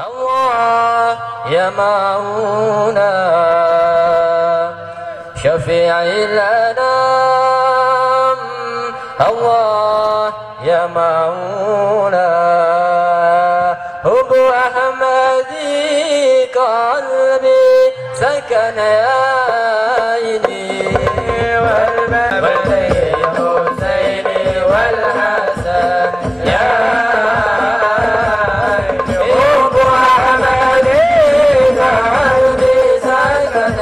الله يا مولا شفيع الأنام، الله يا مولا حب أحمدي قلبي سكن عيني والبيت حسين والحسن يا حب أحمدي قلبي سكن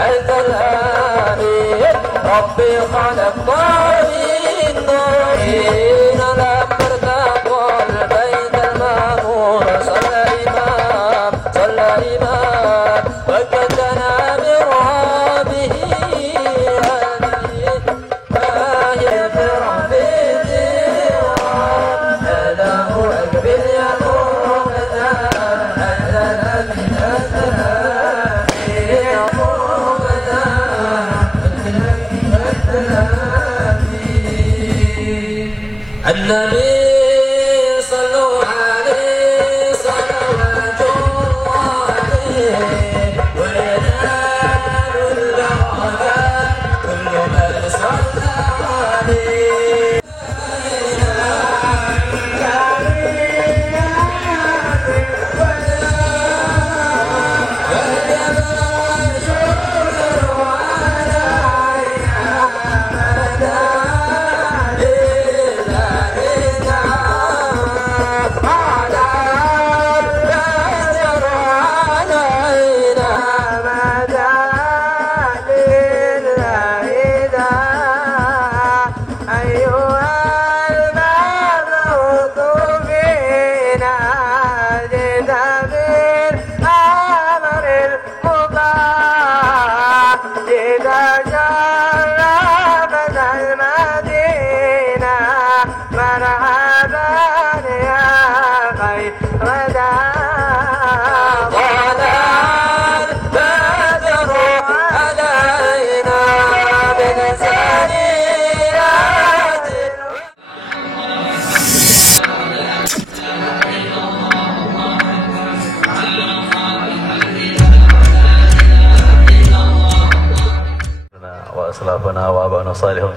أنت الأمين ربي خلق طارين نورين لم ارتقوا البيت المأمور صلى إمام وكتنا من ربه أمين فهي بربي زيرا له أقبل يا مختار أنت الأمين أنت النبي صلوا عليه صلوات الله عليه وينال الدعاء كل من صلى عليه وأسلافنا وآباؤنا الصالحون.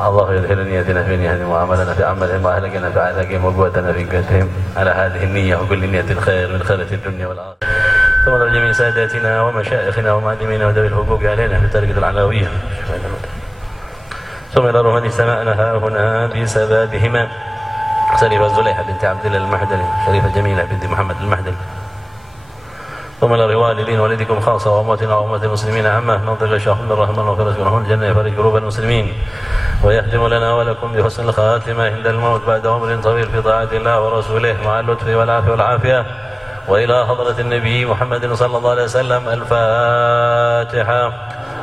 الله يدخل نيتنا في نيتهم وعملنا في عملهم وأهلكنا في أهلكهم وقوتنا في قوتهم على هذه النية وكل نية الخير من خيرة الدنيا والآخرة. ثم لجميع ساداتنا ومشائخنا ومعلمينا وذوي الحقوق علينا في الطريقة العلوية. ثم إلى روح سمعنا ها هنا بسببهما شريفة زليحة بنت عبد الله المحدلي، شريفة جميلة بنت محمد المحدلي. ثم إلى والدين والديكم خاصة وأمواتنا وأموات المسلمين عامة، ننطق الشيخ عبد الرحمن وفرج ونحن الجنة يفرج قلوب المسلمين ويختم لنا ولكم بحسن الخاتمة عند الموت بعد عمر طويل في طاعة الله ورسوله مع اللطف والعافية والعافية. وإلى حضرة النبي محمد صلى الله عليه وسلم الفاتحة.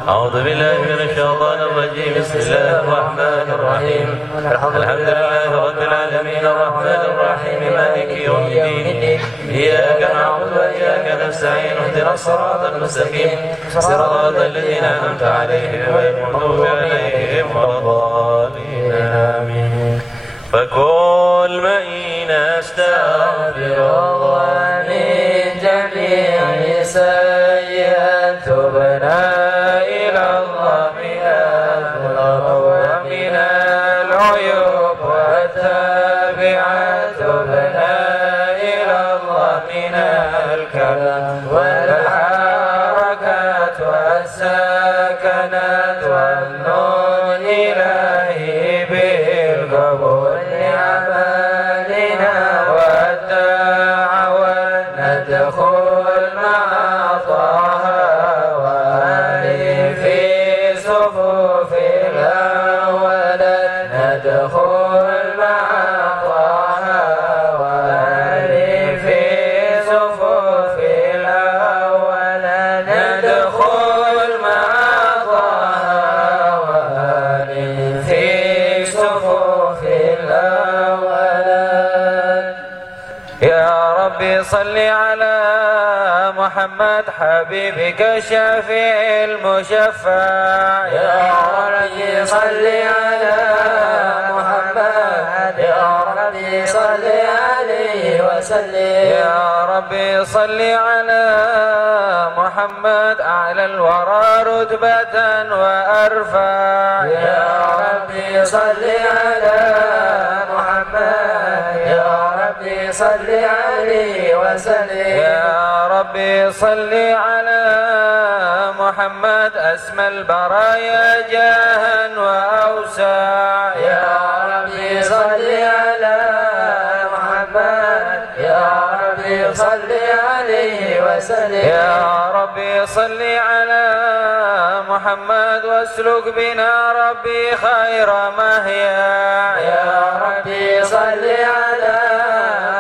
أعوذ بالله من الشيطان الرجيم. بسم الله الرحمن الرحيم. الحمد لله رب العالمين الرحمن الرحيم مالك يوم الدين. إياك نعبد وإياك نستعين اهدنا الصراط المستقيم صراط الذين أنعمت عليهم غير المغضوب عليهم ولا الضالين آمين. فكل مئين استغفر الله من جميع سيئات تبنا إلى الله من الغضب ومن العيوب والتابعات تبنا إلى الله من الكلام والحركات والسكنات والنون إلهي بالقبول لعمالنا والدعوة ندخل مع طه وآله في صفوف الأول ندخل مع طه وآله في صفوف الأول ندخل مع طه وآله في صفوف الأول. يا ربي صل على محمد حبيبك الشفيع المشفع. يا ربي صل على محمد يا ربي صل عليه وسلم. يا ربي صل على محمد أعلى الورى رتبة وأرفع. يا ربي صل على محمد يا ربي صل عليه وسلم. يا ربي صل على محمد أسمى البرايا جاها وأوسع. يا ربي صل على محمد يا ربي صل عليه وسلم. يا ربي صل على محمد واسلك بنا ربي خير مهيا. يا ربي صل على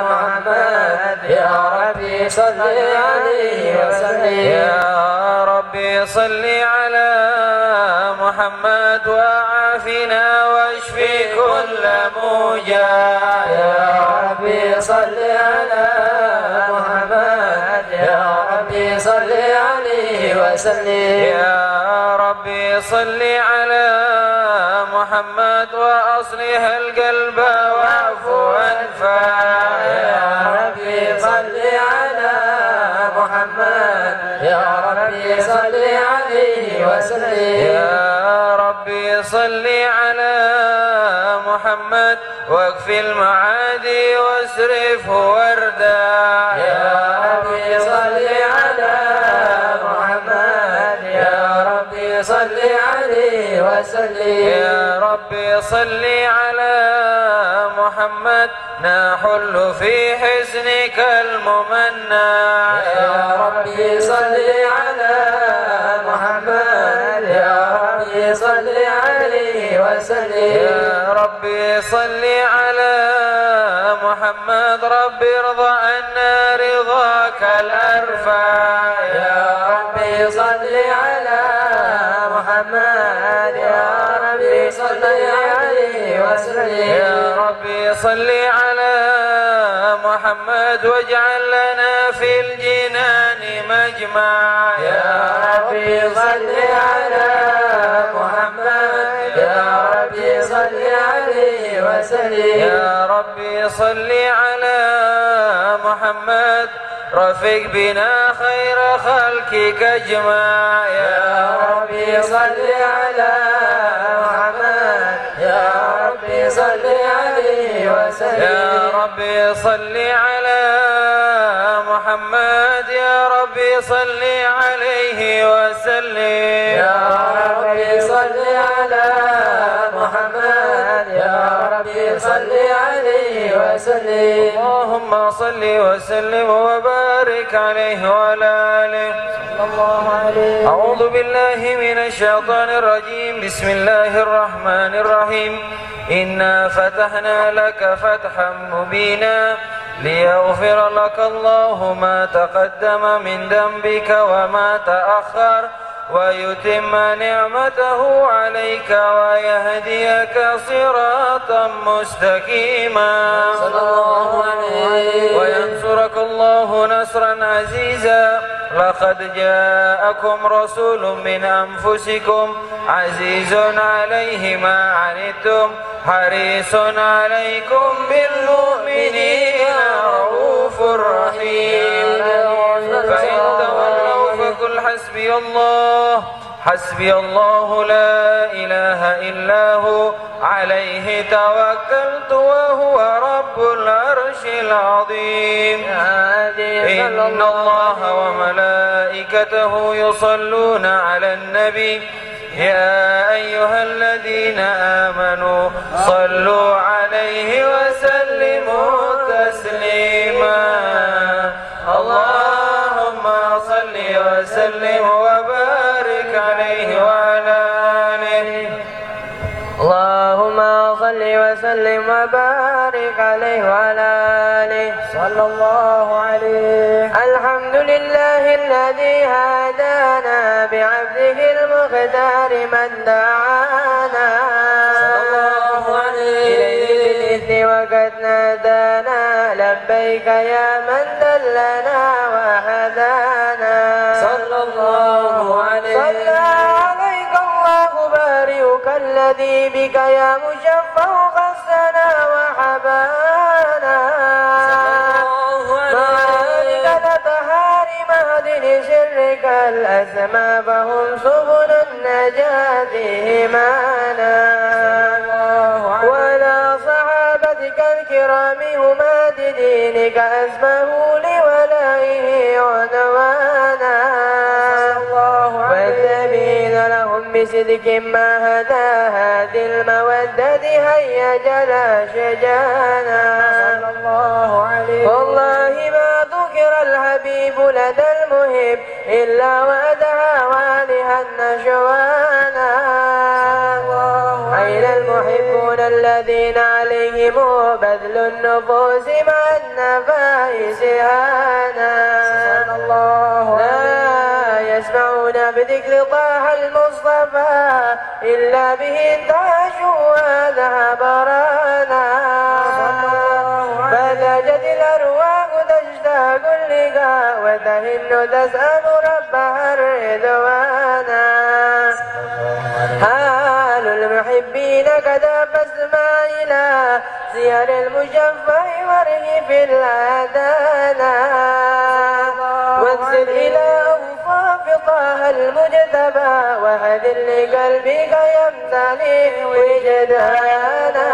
محمد يا ربي صل عليه وسلم. يا ربي صل على محمد وعافنا واشفي كل موجع. يا ربي صل على محمد يا ربي صل عليه وسلم. يا ربي صل على محمد وأصلح القلب واعف وانفع. يا ربي صل على محمد يا ربي صل عليه وسلم. يا ربي صل على محمد واكفي المعادي واصرف وردا. يا ربي صل على محمد يا ربي صل عليه وسلم. يا ربي صل على محمد نحل في حسنك الممنع. يا ربي صل على محمد يا ربي صل عليه وسلم. يا ربي صل على محمد ربي ارضى عنا رضاك الأرفع. يا ربي صل على محمد يا ربي صل عليه وسلم. يا ربي صل على محمد واجعل لنا في الجنان مجمع. يا ربي صل على محمد يا ربي صل عليه وسلم. يا ربي صل على محمد رفق بنا خير خلقك اجمع. يا ربي صل على محمد يا ربي صل عليه وسلم. يا ربي صل على محمد يا ربي صل عليه وسلم. يا ربي صل على محمد يا ربي صل عليه وسلم. اللهم صل وسلم وبارك عليه وعلى آله صلى الله عليه. أعوذ بالله من الشيطان الرجيم. بسم الله الرحمن الرحيم. إنا فتحنا لك فتحا مبينا ليغفر لك الله ما تقدم من ذنبك وما تأخر ويتم نعمته عليك ويهديك صراطا مستقيما صلى الله عليه وينصرك الله نصرا عزيزا لقد جاءكم رسول من أنفسكم عزيز عليه ما عنتم حريص عليكم بالمؤمنين رؤوف رحيم فإن تولوا فقل حسبي الله لا إله إلا هو عليه توكلت وهو رب العرش العظيم إن الله وملائكته يصلون على النبي يا أيها الذين آمنوا صلوا عليه وسلموا تسليما اللهم صل وسلم وبارك عليه وعلى آله اللهم صل وسلم وبارك عليه وعلى آله صلى الله عليه. الحمد لله الذي هدانا بعبده المختار من دعانا إليه بالإذن وقد نادانا لبيك يا من دلنا وهدانا صلى الله عليه. صلى عليك الله بارئك الذي بك يا مشفع خصنا وحبانا مالك تهار مهدن شرك الأسمى فهم سبل النجاة همانا ولا صحابتك الكرام هماد دينك أسمه لولائه ونوانا والتابعين لهم بصدق ما هدى هذه المودة هيا جلا شجانا والله ما ذكر الحبيب لدى المهب إلا وأدعى والها النشوانا أين المحبون الذين عليهم بذل النفوس مع النفائس هانا لا يسمعون بذكر طه المصطفى إلا به انتعشوا وذهب رانا فزجت الأرواح تشتاق اللقاء وتهن تسأل ربها الرضوانا حال المحبين كذا فاسمع إلى سير المشفع وارهب الأدانا وانزل إلى أوصاف طه المجتبى وهدل لقلبك يمتلئ وجدانا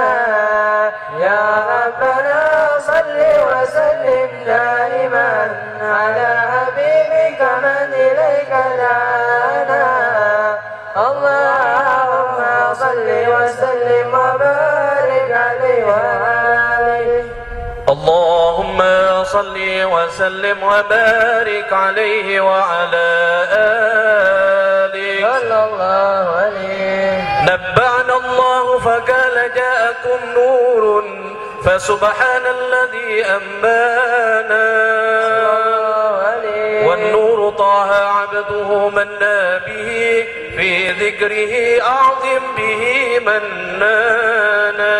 يا ربنا صل وسلم دائما على حبيبك من إليك دعانا اللهم صل وسلم وبارك عليه وآله. اللهم صل وسلم وبارك عليه وعلى آله صلى الله عليه. نبعنا الله فقال جاءكم نور فسبحان الذي أنبانا والنور طه عبده منا به في ذكره أعظم به منانا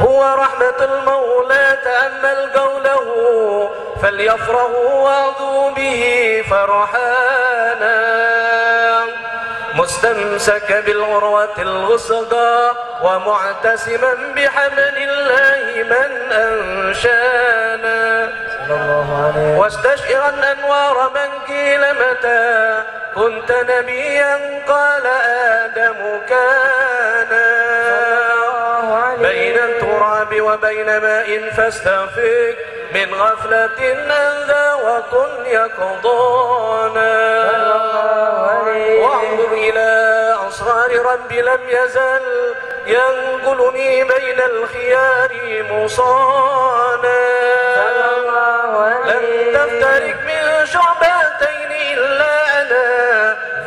هو رحمة المولى تأمل قوله فليفرحوا واعظوا به فرحانا مستمسك بالعروة الوثقى ومعتصما بحبل الله من أنشانا واستشعرا أنوار من قيل متى كنت نبيا قال آدم كان بين التراب وبين ماء فاستفق من غفلة أنذى وكن يقضانا وانظر إلى أسرار ربي لم يزل ينقلني بين الخيار مصانا لم تفترق من شعبتين إلا أنا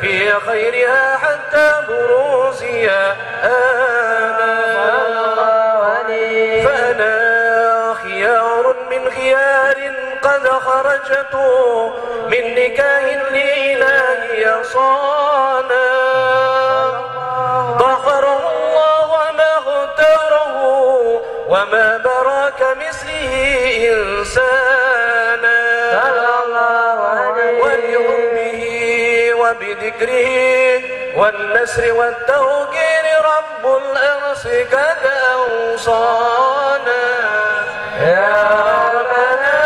في خيرها حتى بروزي أنا فأنا خيار من خيار قد خرجت من نكاه لإلهي صانا ظفره الله وما اختاره وما براك مثله إنسانا وبذكره والنسر والتوكيل رب الأرش قد أوصانا. يا ربنا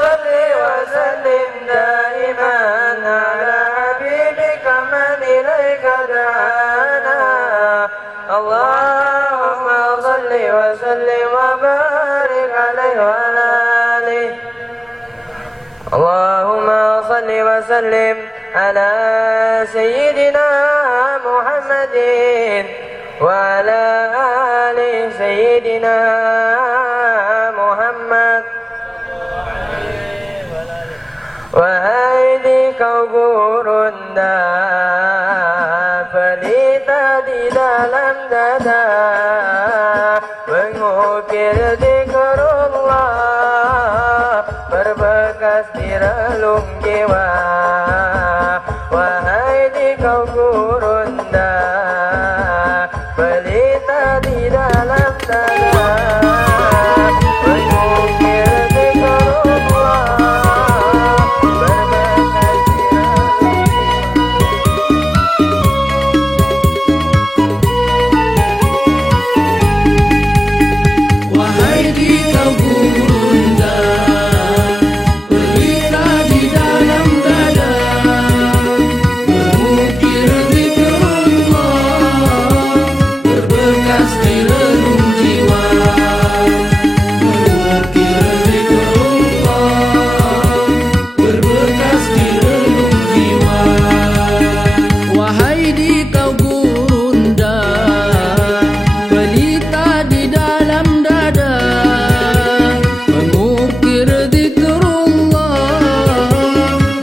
صل وسلم دائما على حبيبك من إليك دعانا. اللهم صل وسلم وبارك عليه وعلى آله. اللهم صل وسلم على سيدنا محمد وعلى آل سيدنا Muhammad. Wahai di kau gurunda, pelita di dalam dada, mengukir zikrullah, berbekas di relung jiwa. Wahai di kau gurunda, pelita di dalam dada, mengukir zikrullah, berbekas di relung jiwa. Wahai di kau gurunda, pelita di dalam dada, mengukir zikrullah, berbekas di relung jiwa. Mengukir zikrullah, berbekas di relung jiwa. Wahai di kau gurunda, pelita di dalam dada, mengukir zikrullah,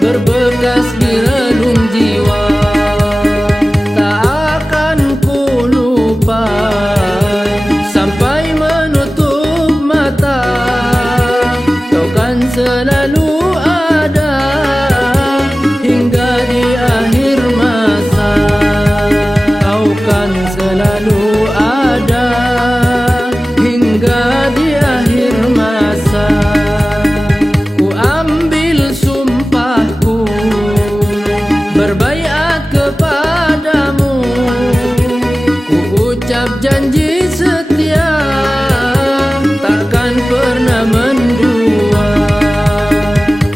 berbekas di relung jiwa. Tak akan ku lupa sampai menutup mata, kau kan selalu ada hingga di akhir masa. Kau kan selalu ada hingga di akhir masa. Ku ambil sumpahku, berbaiat kepadamu, ku ucap janji setia, takkan pernah mendua.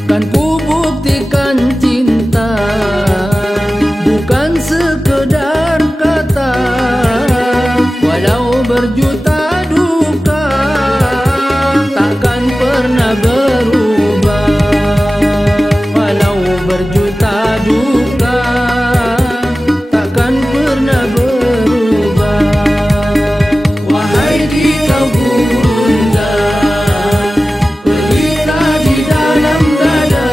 Kan ku buktikan cinta, bukan sekedar kata, walau berjuta duka, takkan pernah berubah. Walau berjuta duka, takkan pernah berubah. Wahai di kau gurunda, pelita di dalam dada,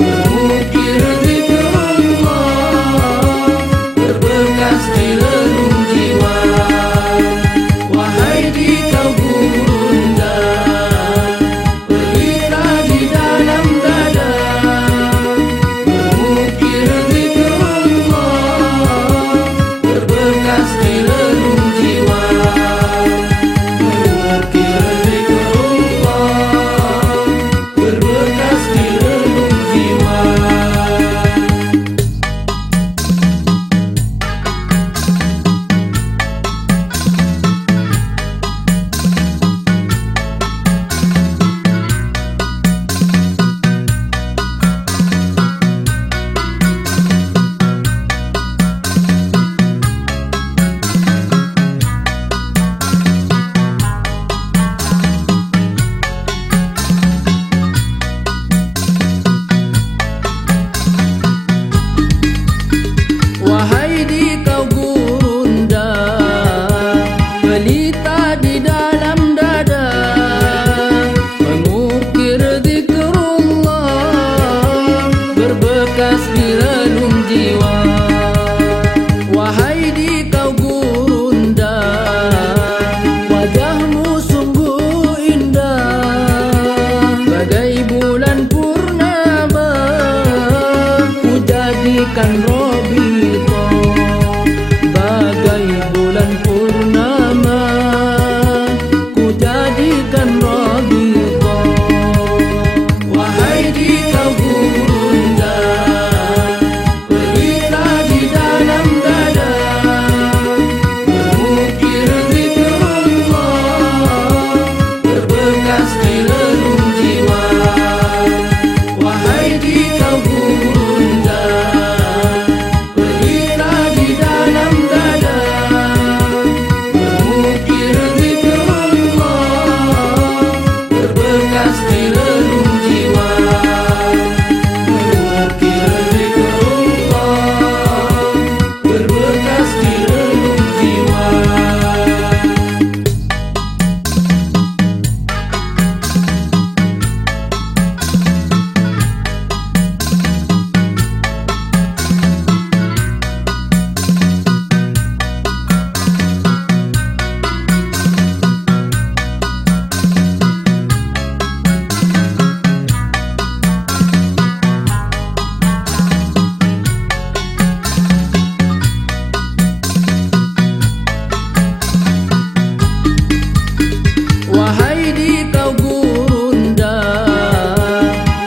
mengukir zikrullah, berbekas di relung jiwa. Wahai di kau gurunda, berbekas di relung jiwa. Wahai kita bunda, bergila di dalam dada, mengukir zikrullah, berbekas di relung jiwa. Mengukir zikrullah, berbekas di relung jiwa. Wahai dikau gurunda,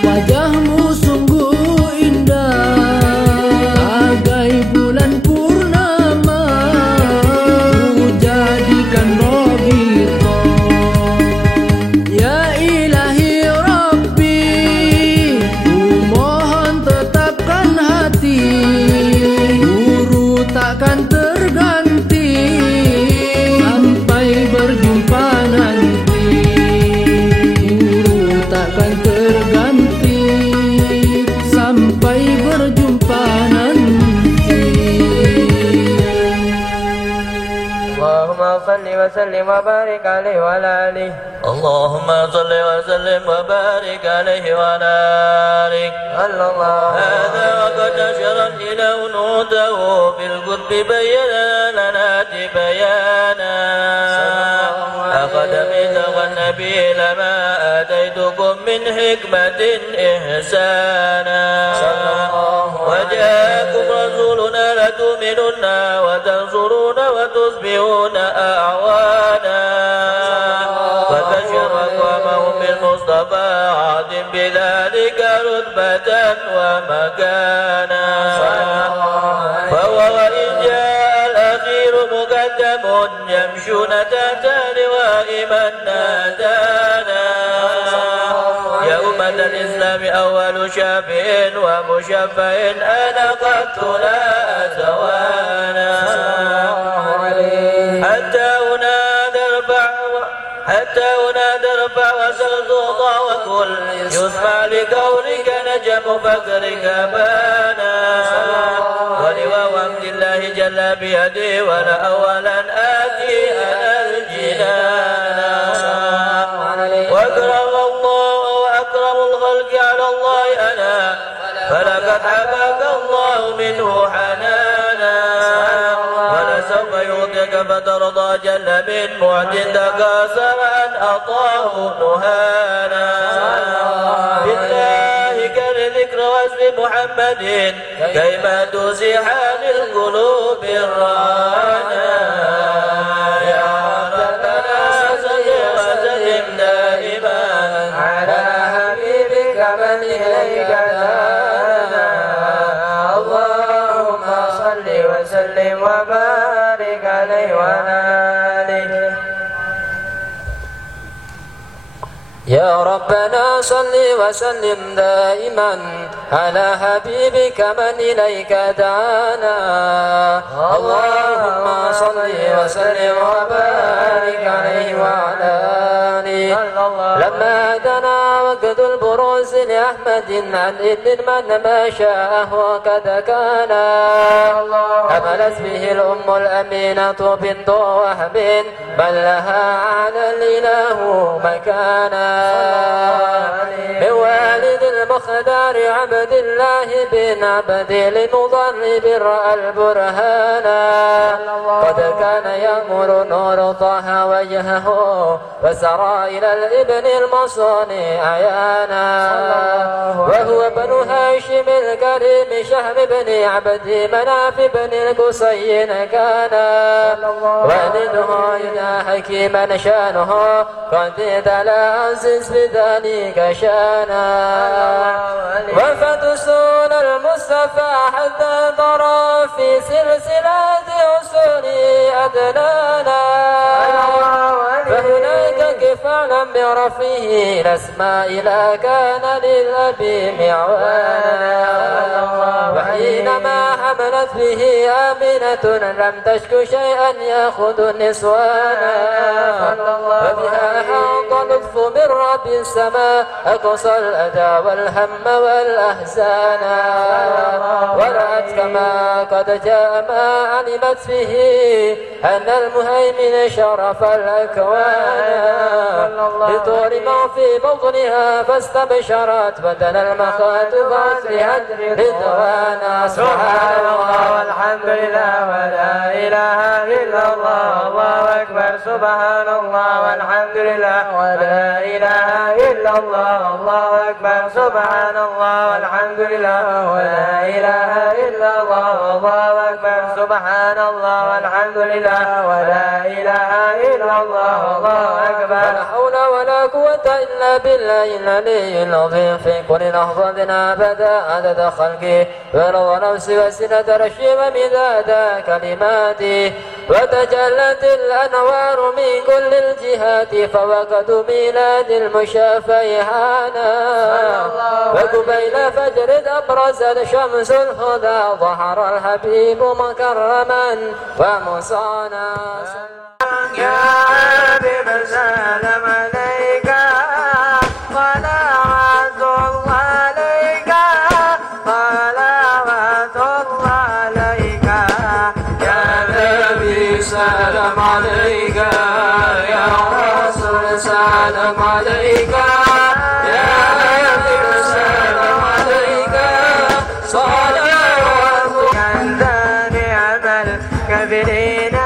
wajahmu sungguh indah, bagai bulan purnama, ku jadikan robito. Ya ilahi Rabbi, ku mohon tetapkan hati, guru takkan terganti, sampai berjumpa nanti. Guru takkan terganti, sampai berjumpa nanti. Allahumma salli wa sallim wa barik alaihi wa ala alihi. اللهم صل وسلم وبارك عليه وعلى آله. هذا وقد نشر الإله نوره في القرب بين لنا بيانا. أخذ ميثاق النبي لما آتيتكم من حكمة إحسانا. وجاءكم رسولنا لتؤمنن وتنصرون وتصبحون أعوانا. وتشر أقوامهم بالمصطفى عادم بذلك رتبة ومكانا. فهو وإن جاء الأخير مقدم يمشون تحت لواء من نادانا. يا أمة الإسلام أول شافع ومشفع أنا قد لا أتوانا. حتى هنا ترفع وسلطوطا وكل يسمع لقولك نجم فقرك بانا. ولواء حمد الله جل بيدي ولا أولا آتي أنا الجنانا. وأكرم الله وأكرم الخلق على الله أنا، فلقد حبك الله منه حنانا. ولسوف يعطيك فترضى جل من معد تكاثر أن أطاه نهانا. بالله كالذكر واسم محمد كيما تزيح للقلوب الرانا. يا ربنا صل وسلم دائما على حبيبك من إليك دانا. اللهم صل وسلم وبارك عليه وعلى آله. يا ربنا صل وسلم دائما على حبيبك من إليك دعانا. اللهم صل وسلم وبارك عليه وعلى آله. لما دنا وقت البروز لأحمد عن إذن من ما شاءه وقد كان، حملت به الأم الأمينة بنت وهب بل لها على الإله مكانا. من والد المختار عبد الله بن عبد المطلب رأى البرهانا. قد كان يأمر نور طه وجهه فسرى إلى الابن المصون عيانا. وهو بن هاشم الكريم شهم بن عبد مناف بن القصي كان. والده إذا حكيما شانه قد تلا عزيز بذلك شانا. وفتسون المصطفى حتى ترى في سلسلة أصول أدنانا. فهناك كفانا رفعه الأسماء لا كان للأب معوانا وحينما حملت به آمنة لم تشك شيئا يأخذ النسوانا وبها أحاط لطف من رب السماء أقصى الأذى والهم والأحزان ورأت كما قد جاء ما علمت فيه أن المهيمن شرف الأكوان لطول ما في بطنها فاستبشرت بدل المخاط فأصلحت رضوانا سبحان الله والحمد لله ولا إله إلا الله الله أكبر سبحان الله والحمد لله ولا إله إلا الله الله أكبر سبحان الله والحمد لله ولا إله إلا الله الله أكبر سبحان الله والحمد لله ولا إله إلا الله الله أكبر لا حول ولا قوة إلا بالله العلي العظيم في كل لحظة أبدا عدد خلقه ورضا نفسي وسنة رشي ومداد كلماتي وتجلت الأنوار من كل الجهات فوقت ميلاد المشافى هانا وقبيل فجر أبرزت شمس الهدى ظهر الحبيب مكرما ومصانا يا حبيب السلام عليك صلوات الله عليك صلوات الله عليك يا نبي سلام عليك يا رسول سلام عليك يا حبيب سلام عليك صلوات أنت نعم الكافرين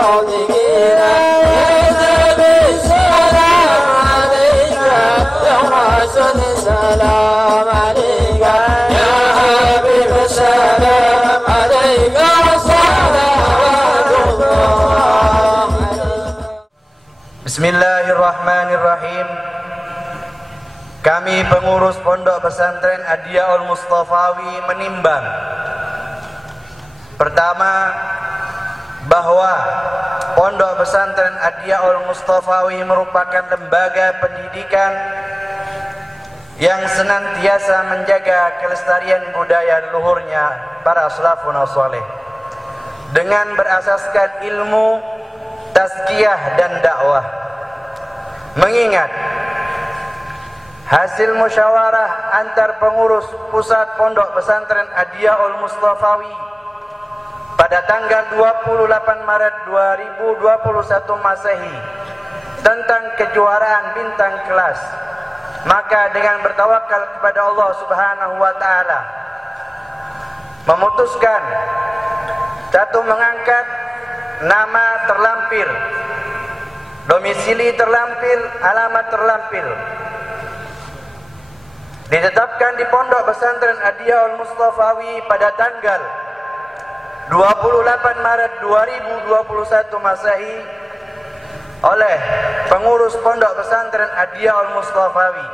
صادقين السلام عليك يا حسن السلام عليك يا حبيب السلام عليك صلوات الله. Bismillahirrahmanirrahim. Kami pengurus Pondok Pesantren Adiyaul Mustafawi menimbang, pertama, bahwa Pondok Pesantren Adiyaul Mustafawi merupakan lembaga pendidikan yang senantiasa menjaga kelestarian budaya leluhurnya para salafun saleh dengan berasaskan ilmu, tazkiyah dan dakwah. Mengingat hasil musyawarah antar pengurus pusat Pondok Pesantren Adiyaul Mustafawi pada tanggal 28 Maret 2021 Masehi tentang kejuaraan bintang kelas, maka dengan bertawakal kepada Allah Subhanahu wa taala memutuskan satu, mengangkat nama terlampir, domisili terlampir, alamat terlampir ditetapkan di Pondok Pesantren Adiyaul Mustafawi pada tanggal 28 Maret 2021 Masehi oleh pengurus Pondok Pesantren Adiyaul Mustafawi,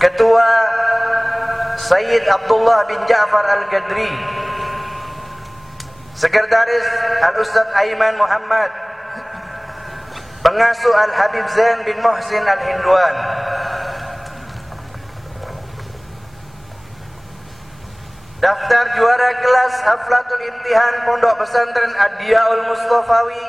Ketua Sayyid Abdullah bin Ja'far Al-Gadri, Sekretaris Al-Ustaz Aiman Muhammad, Pengasuh Al-Habib Zain bin Muhsin Al-Hindwan. Daftar juara kelas Haflatul Imtihan Pondok Pesantren Adiyaul Mustafawi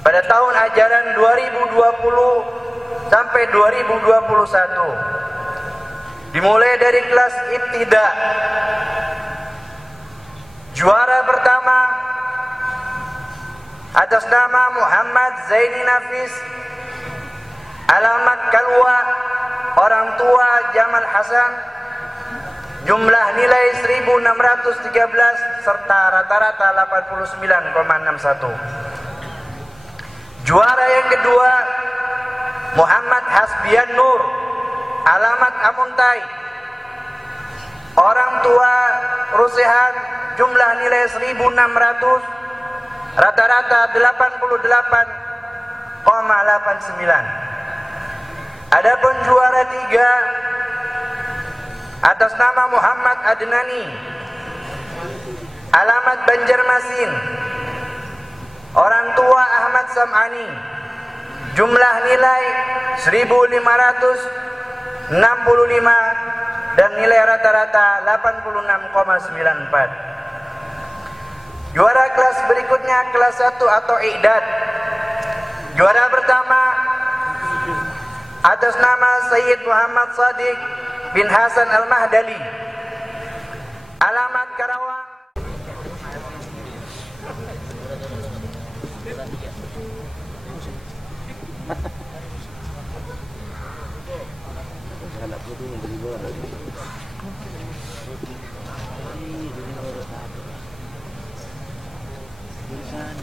pada tahun ajaran 2020 sampai 2021 dimulai dari kelas ibtida. Juara pertama atas nama Muhammad Zaini Nafis, alamat Kalwa, orang tua Jamal Hasan, jumlah nilai 1613 serta rata-rata 89,61. Juara yang kedua Muhammad Hasbian Nur, alamat Amuntai, orang tua Rusehan, jumlah nilai 1600, rata-rata 88,89. Adapun juara tiga atas nama Muhammad Adnani, alamat Banjarmasin, orang tua Ahmad Sam'ani, jumlah nilai 1565 dan nilai rata-rata 86,94. Juara kelas berikutnya kelas 1 atau I'dad. Juara pertama atas nama Sayyid Muhammad Sadiq bin Hasan Al-Mahdali, alamat Karawang.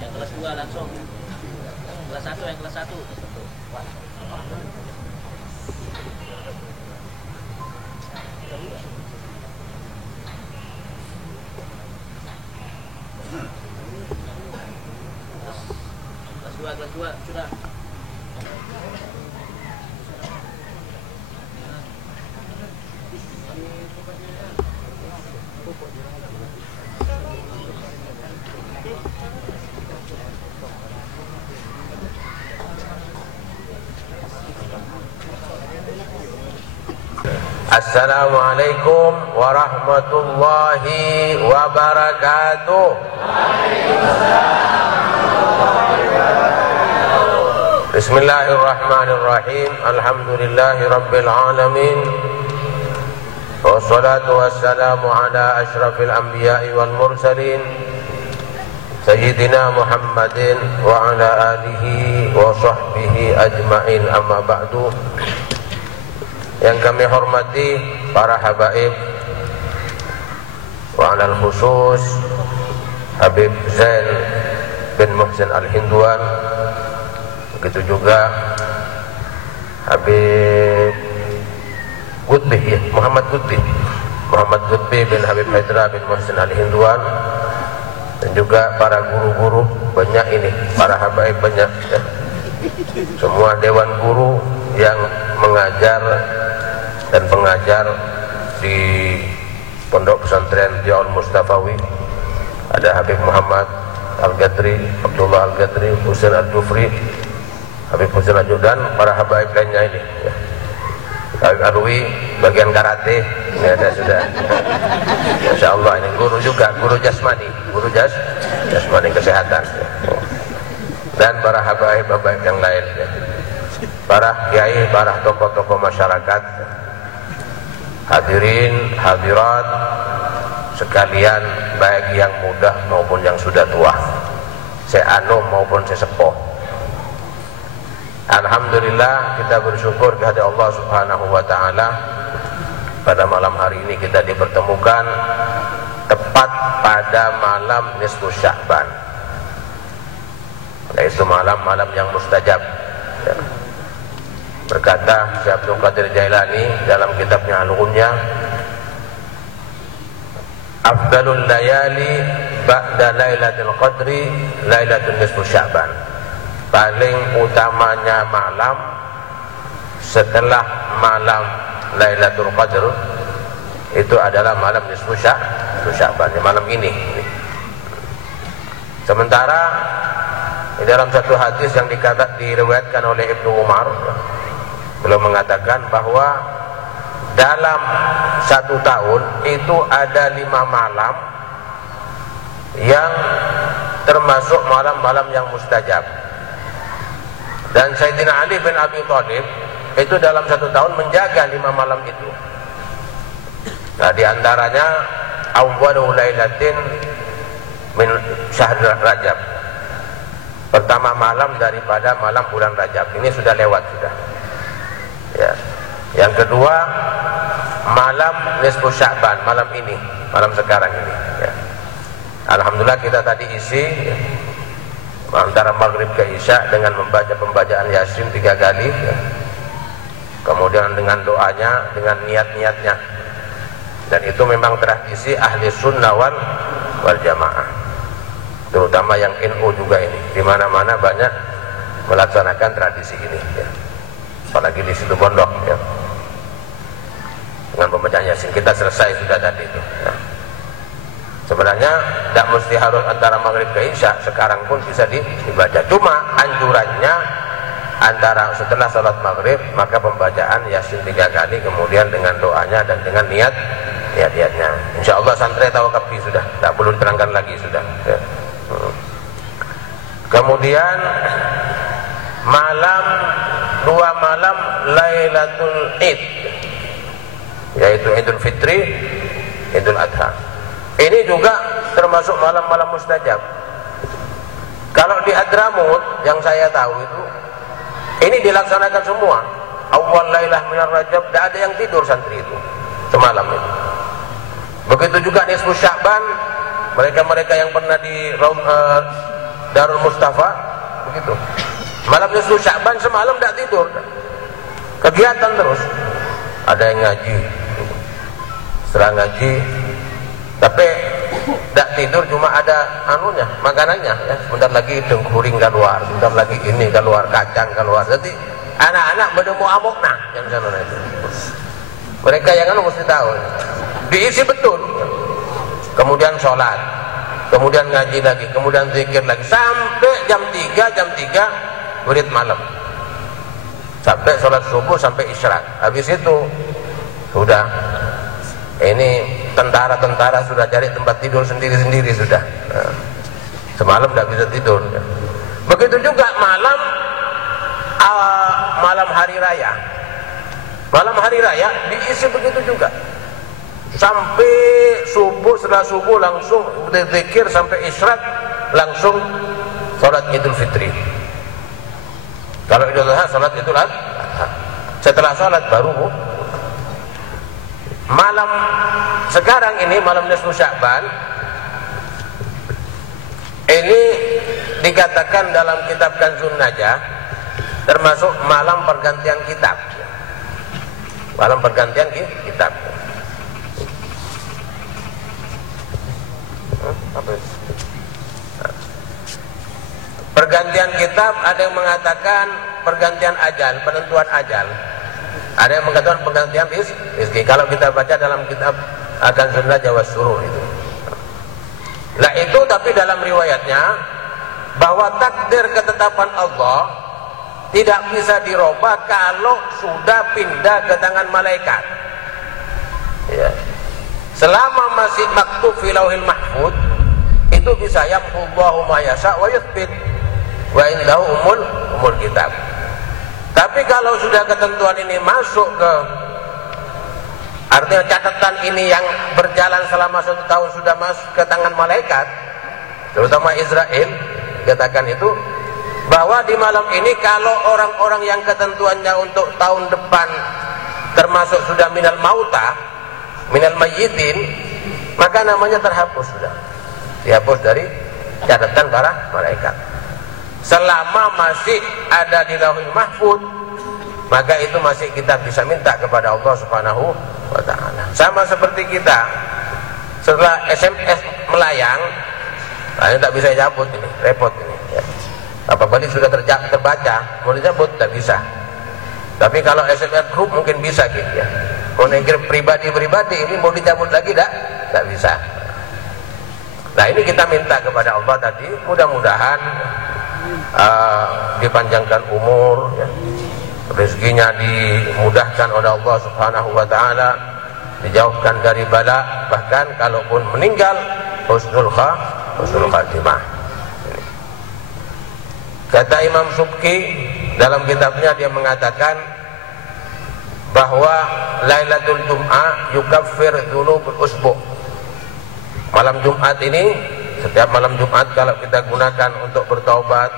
Yang kelas 2 langsung. Kelas 1 yang kelas 1. Kelas 2 sudah. Assalamualaikum warahmatullahi wabarakatuh. Bismillahirrahmanirrahim. Alhamdulillahi rabbil alamin. Wassalatu wassalamu ala asyrafil anbiya'i wal mursalin Sayyidina Muhammadin wa ala alihi wa sahbihi ajma'in, amma ba'du. Yang kami hormati para habaib, wa alal khusus Habib Zain bin Muhsin Al-Hindwan, begitu juga Habib Qutbi, ya, Muhammad Qutbi bin Habib Haidra bin Muhsin Al-Hindwan, dan juga para guru-guru banyak ini, para habaib banyak ya. Semua dewan guru yang mengajar dan pengajar di Pondok Pesantren Diaul Mustafawi, ada Habib Muhammad Al-Gadri, Abdullah Al-Gadri, Husain Al-Jufri, Habib Husain Al-Judan, para habaib lainnya ini ya. Habib Arwi bagian karate ini ada sudah. Insya Allah ini guru juga, guru jasmani, jasmani kesehatan ya. Dan para habaib yang lain ya. Para kiai, para tokoh-tokoh masyarakat, hadirin, hadirat sekalian, baik yang muda maupun yang sudah tua, seano maupun sesepuh. Alhamdulillah, kita bersyukur kepada Allah Subhanahu wa taala, pada malam hari ini kita dipertemukan tepat pada malam nisfu Sya'ban, yaitu malam-malam yang mustajab ya. Berkata Syekh Abdul Qadir Jailani dalam kitabnya Al-Ghunya, afdalul layali ba'da lailatul qadri lailatul nisfu Sya'ban. Paling utamanya malam setelah malam Lailatul Qadr itu adalah malam nisfu Sya'ban, malam ini. Sementara di dalam satu hadis yang diriwayatkan oleh Ibnu Umar, beliau mengatakan bahwa dalam satu tahun itu ada 5 malam yang termasuk malam-malam yang mustajab. Dan Sayyidina Ali bin Abi Thalib itu dalam satu tahun menjaga 5 malam itu. Nah, diantaranya awwalu lailatin min syahr Rajab, pertama malam daripada malam bulan Rajab. Ini sudah lewat sudah ya. Yang kedua malam nisfu Sya'ban, malam ini, malam sekarang ini ya. Alhamdulillah kita tadi isi ya, antara maghrib ke isya dengan membaca pembacaan Yasin 3 kali ya. Kemudian dengan doanya, dengan niat-niatnya, dan itu memang tradisi ahli sunnah wal jamaah, terutama yang NU juga ini, di mana-mana banyak melaksanakan tradisi ini ya. Apalagi di situ Pondok ya. Dengan pembacaan Yasin kita selesai sudah tadi itu ya. Sebenarnya tidak mesti harus antara maghrib ke isya, sekarang pun bisa dibaca. Cuma anjurannya antara setelah salat maghrib maka pembacaan Yasin 3 kali, kemudian dengan doanya dan dengan niat-niatnya. Insya Allah santri tahu kafi sudah, tak perlu diterangkan lagi sudah ya. Kemudian malam 2 malam Lailatul Id, yaitu Idul Fitri, Idul Adha. Ini juga termasuk malam-malam mustajab. Kalau di Hadramut yang saya tahu itu, ini dilaksanakan semua. Awal lailah minar Rajab, tidak ada yang tidur santri itu semalam itu. Begitu juga nisfu Sya'ban, mereka-mereka yang pernah di Darul Mustafa, begitu. Malam nisfu Sya'ban semalam tidak tidur, kegiatan terus. Ada yang ngaji, setelah ngaji tapi tidak tidur, cuma ada anunya, makanannya ya. Sebentar lagi dengkuring keluar, sebentar lagi ini keluar, kacang keluar. Jadi anak-anak berdemo amok nah yang sana itu. Mereka yang anu mesti tahu, diisi betul. Kemudian sholat, kemudian ngaji lagi, kemudian zikir lagi sampai jam 3 wirid malam, sampai sholat subuh, sampai isyarat. Habis itu sudah, ini tentara-tentara sudah cari tempat tidur sendiri-sendiri sudah. Semalam tidak bisa tidur. Begitu juga malam hari raya. Malam hari raya diisi begitu juga. Sampai subuh, setelah subuh langsung berzikir sampai isyarat, langsung sholat Idul Fitri. Kalau Idul Adha, sholat Idul Adha. Setelah sholat baru malam sekarang ini, malam nisfu Sya'ban ini dikatakan dalam kitab Kanzun Najah termasuk malam pergantian kitab. Malam pergantian kitab. Apa itu? Pergantian kitab, ada yang mengatakan pergantian ajal, penentuan ajal. Ada yang mengatakan pergantian rizki. Kalau kita baca dalam kitab Kanzun Najah was Surur itu. Lah itu tapi dalam riwayatnya bahwa takdir ketetapan Allah tidak bisa dirubah kalau sudah pindah ke tangan malaikat. Ya. Selama masih maktub fi lauhil mahfud, itu bisa yamhullahu ma yasha wa yuthbit wa indahu umul kitab. Tapi kalau sudah ketentuan ini masuk ke, artinya catatan ini yang berjalan selama 1 tahun sudah masuk ke tangan malaikat, terutama Israel, katakan itu bahwa di malam ini kalau orang-orang yang ketentuannya untuk tahun depan termasuk sudah minal mauta, minal mayyitin, maka namanya terhapus sudah, dihapus dari catatan para malaikat. Selama masih ada di lauhil mahfud, maka itu masih kita bisa minta kepada Allah Subhanahu wa ta'ala. Sama seperti kita setelah SMS melayang, nah ini tak bisa cabut, ini repot ini ya. Apabila sudah terbaca, mau dicabut tak bisa. Tapi kalau SMS group mungkin bisa gitu ya. Kalau ngirim pribadi-pribadi ini mau dicabut lagi tak bisa. Nah ini kita minta kepada Allah tadi, mudah-mudahan dipanjangkan umur ya. Rezekinya dimudahkan oleh Allah Subhanahu wa ta'ala, dijauhkan dari bala, bahkan kalaupun meninggal husnul khatimah. Kata Imam Subki dalam kitabnya, dia mengatakan bahwa Lailatul Jum'ah yukaffir dzunubul usbu'. Malam Jumat ini, setiap malam Jumat kalau kita gunakan untuk bertaubat,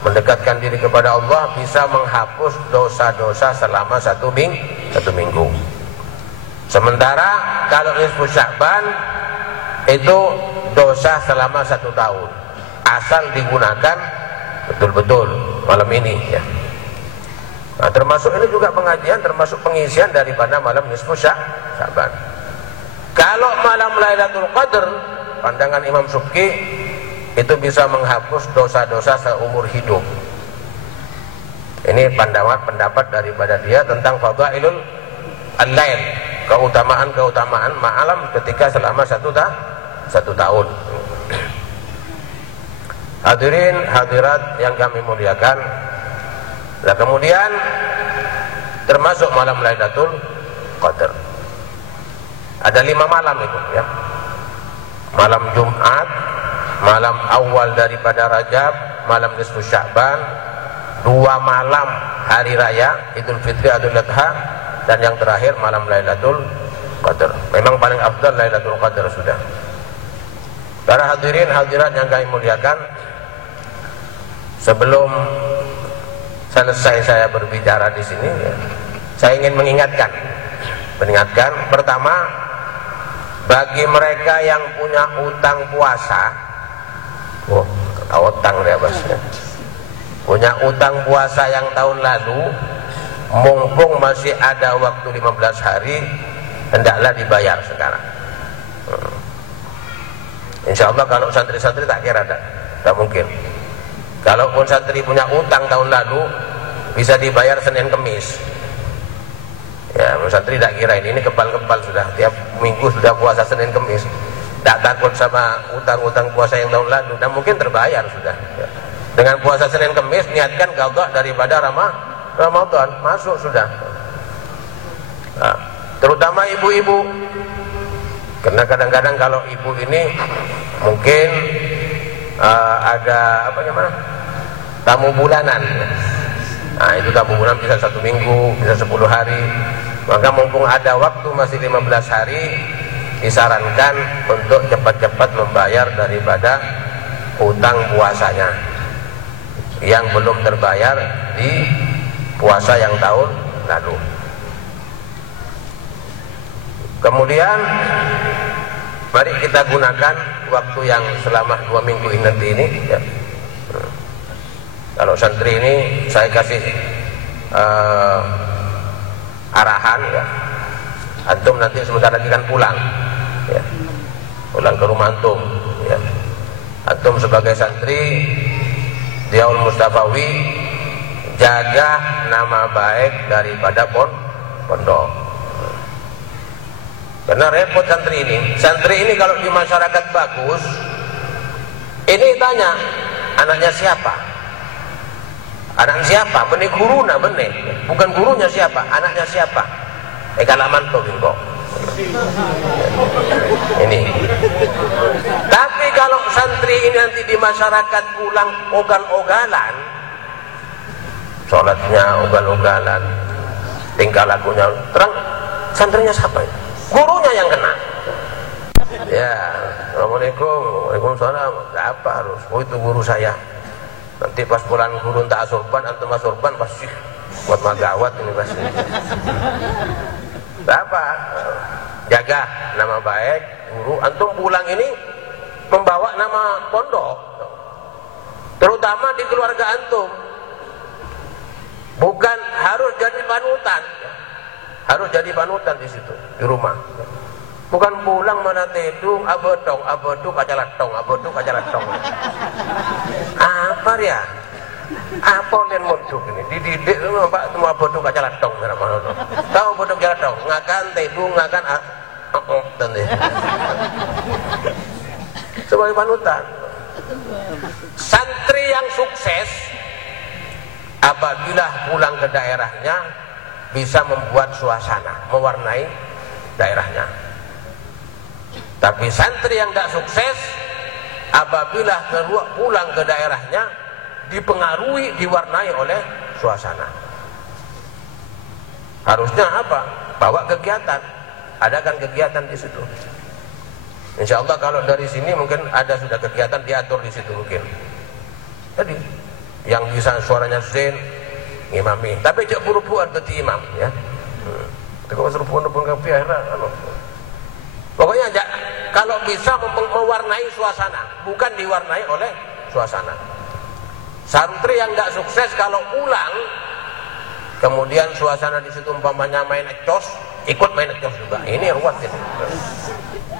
mendekatkan diri kepada Allah, bisa menghapus dosa-dosa selama 1 minggu. Sementara kalau nisfu Sya'ban itu dosa selama 1 tahun, asal digunakan betul-betul malam ini ya. Nah, termasuk ini juga pengajian, termasuk pengisian daripada malam nisfu Sya'ban. Kalau malam Lailatul Qadar, pandangan Imam Subki, itu bisa menghapus dosa-dosa seumur hidup. Ini pendapat daripada dia tentang fadailul al-lail, keutamaan malam ketika selama 1 tahun. Hadirin hadirat yang kami muliakan, nah kemudian termasuk malam Lailatul Qadar ada 5 malam itu ya. Malam Jumat, malam awal daripada Rajab, malam nisfu Sya'ban, 2 malam hari raya Idul Fitri, Idul Adha, dan yang terakhir malam Lailatul Qadar. Memang paling afdal Lailatul Qadar sudah. Para hadirin hadirat yang kami muliakan, sebelum selesai saya berbicara di sini ya, saya ingin mengingatkan pertama, bagi mereka yang punya utang puasa, utang ya bosnya, punya utang puasa yang tahun lalu, mumpung masih ada waktu 15 hari, hendaklah dibayar sekarang. Insya Allah kalau santri-santri tak kira tak mungkin. Kalaupun santri punya utang tahun lalu, bisa dibayar Senin Kemis. Ya, santri tak kira ini kebal-kebal sudah, tiap minggu sudah puasa Senin Kemis, tak takut sama utang-utang puasa yang tahun lalu, dan mungkin terbayar sudah. Ya. Dengan puasa Senin Kemis, niatkan qadha daripada Ramadan, masuk sudah. Nah, terutama ibu-ibu, karena kadang-kadang kalau ibu ini mungkin ada tamu bulanan. Nah itu tamu bulanan bisa 1 minggu, bisa 10 hari. Maka mumpung ada waktu masih 15 hari, disarankan untuk cepat-cepat membayar daripada utang puasanya yang belum terbayar di puasa yang tahun lalu. Kemudian mari kita gunakan waktu yang selama 2 minggu nanti ini ya, Kalau santri ini saya kasih arahan ya, antum nanti sebentar lagi kan pulang ya, pulang ke rumah antum ya. Antum sebagai santri Diaul Mustafawi, jaga nama baik daripada pondok. Karena repot santri ini. Santri ini kalau di masyarakat bagus, ini tanya, anaknya siapa? Anak siapa? Benih guruna benih. Bukan gurunya siapa, anaknya siapa? Kalaman to bingko. Ini. Tapi kalau santri ini nanti di masyarakat pulang ogal-ogalan, sholatnya ogal-ogalan, tingkah lakunya terang, santrinya siapa ya? Gurunya yang kena. Ya, assalamualaikum, waalaikumsalam. Apa harus? Oh itu guru saya. Nanti pas pulang guru tak asurban, antum asurban pasti buat magawat ini pasti. Apa? Jaga nama baik guru. Antum pulang ini membawa nama pondok, terutama di keluarga antum. Bukan harus jadi panutan, harus jadi panutan di situ di rumah. Bukan pulang mana tedung abodong kacalatong apa ya? Apa yang mondok ini dididik Pak semua bodong kacalatong tahu bodong kacalatong ngakan tedung ngakan tadi sebagai panutan. Santri yang sukses apabila pulang ke daerahnya bisa membuat suasana, mewarnai daerahnya. Tapi santri yang tidak sukses apabila pulang ke daerahnya dipengaruhi, diwarnai oleh suasana. Harusnya apa? Bawa kegiatan, adakan kegiatan di situ. Insya Allah kalau dari sini mungkin ada sudah kegiatan diatur di situ mungkin. Jadi yang bisa suaranya zen, ngimami. Tapi jangan buru-buru jadi imam ya. Kalau serupuan pun kapiah pokoknya kalau bisa mewarnai suasana, bukan diwarnai oleh suasana. Santri yang tidak sukses kalau pulang, kemudian suasana di situ umpamanya main ekcos, ikut main ekcos juga. Ini ruwet ini.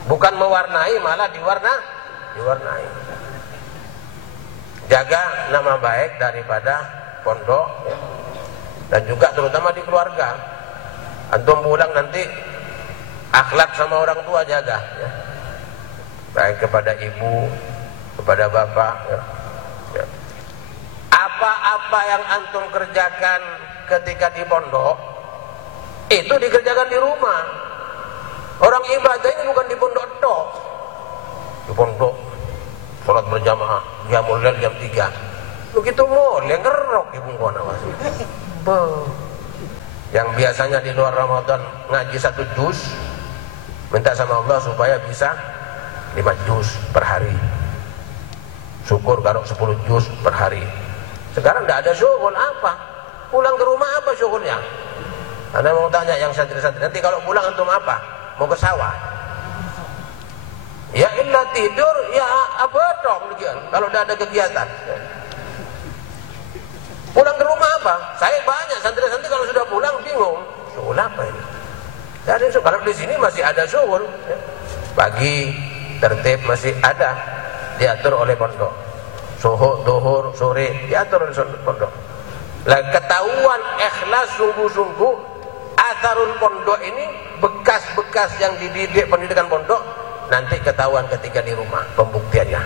Bukan mewarnai, malah diwarnai. Jaga nama baik daripada pondok ya. Dan juga terutama di keluarga. Antum pulang nanti akhlak sama orang tua jaga ya. Baik kepada ibu, kepada bapak ya. Ya. Apa-apa yang antum kerjakan ketika di pondok itu dikerjakan di rumah. Orang ibadah ini bukan di pondok tok. Di pondok sholat berjamaah jam mulai jam 3 begitu mulai ngerok di bungkona masih yang biasanya di luar Ramadan ngaji 1 juz minta sama Allah supaya bisa 5 juz per hari, syukur kalau 10 juz per hari. Sekarang tidak ada syukur, apa? Pulang ke rumah apa syukurnya? Anda mau tanya yang santri-santri, nanti kalau pulang antum apa? Mau ke sawah? Ya illa tidur, ya abadong kalau tidak ada kegiatan. Pulang ke rumah apa? Saya banyak santri-santri kalau sudah pulang bingung, syukur apa ini? Jadi kalau di sini masih ada syukur, ya. Pagi tertib masih ada, diatur oleh pondok. Subuh, duhur, sore diatur oleh pondok. Lah ketahuan ikhlas sungguh-sungguh atharul pondok ini, bekas-bekas yang dididik pendidikan pondok nanti ketahuan ketika di rumah pembuktiannya.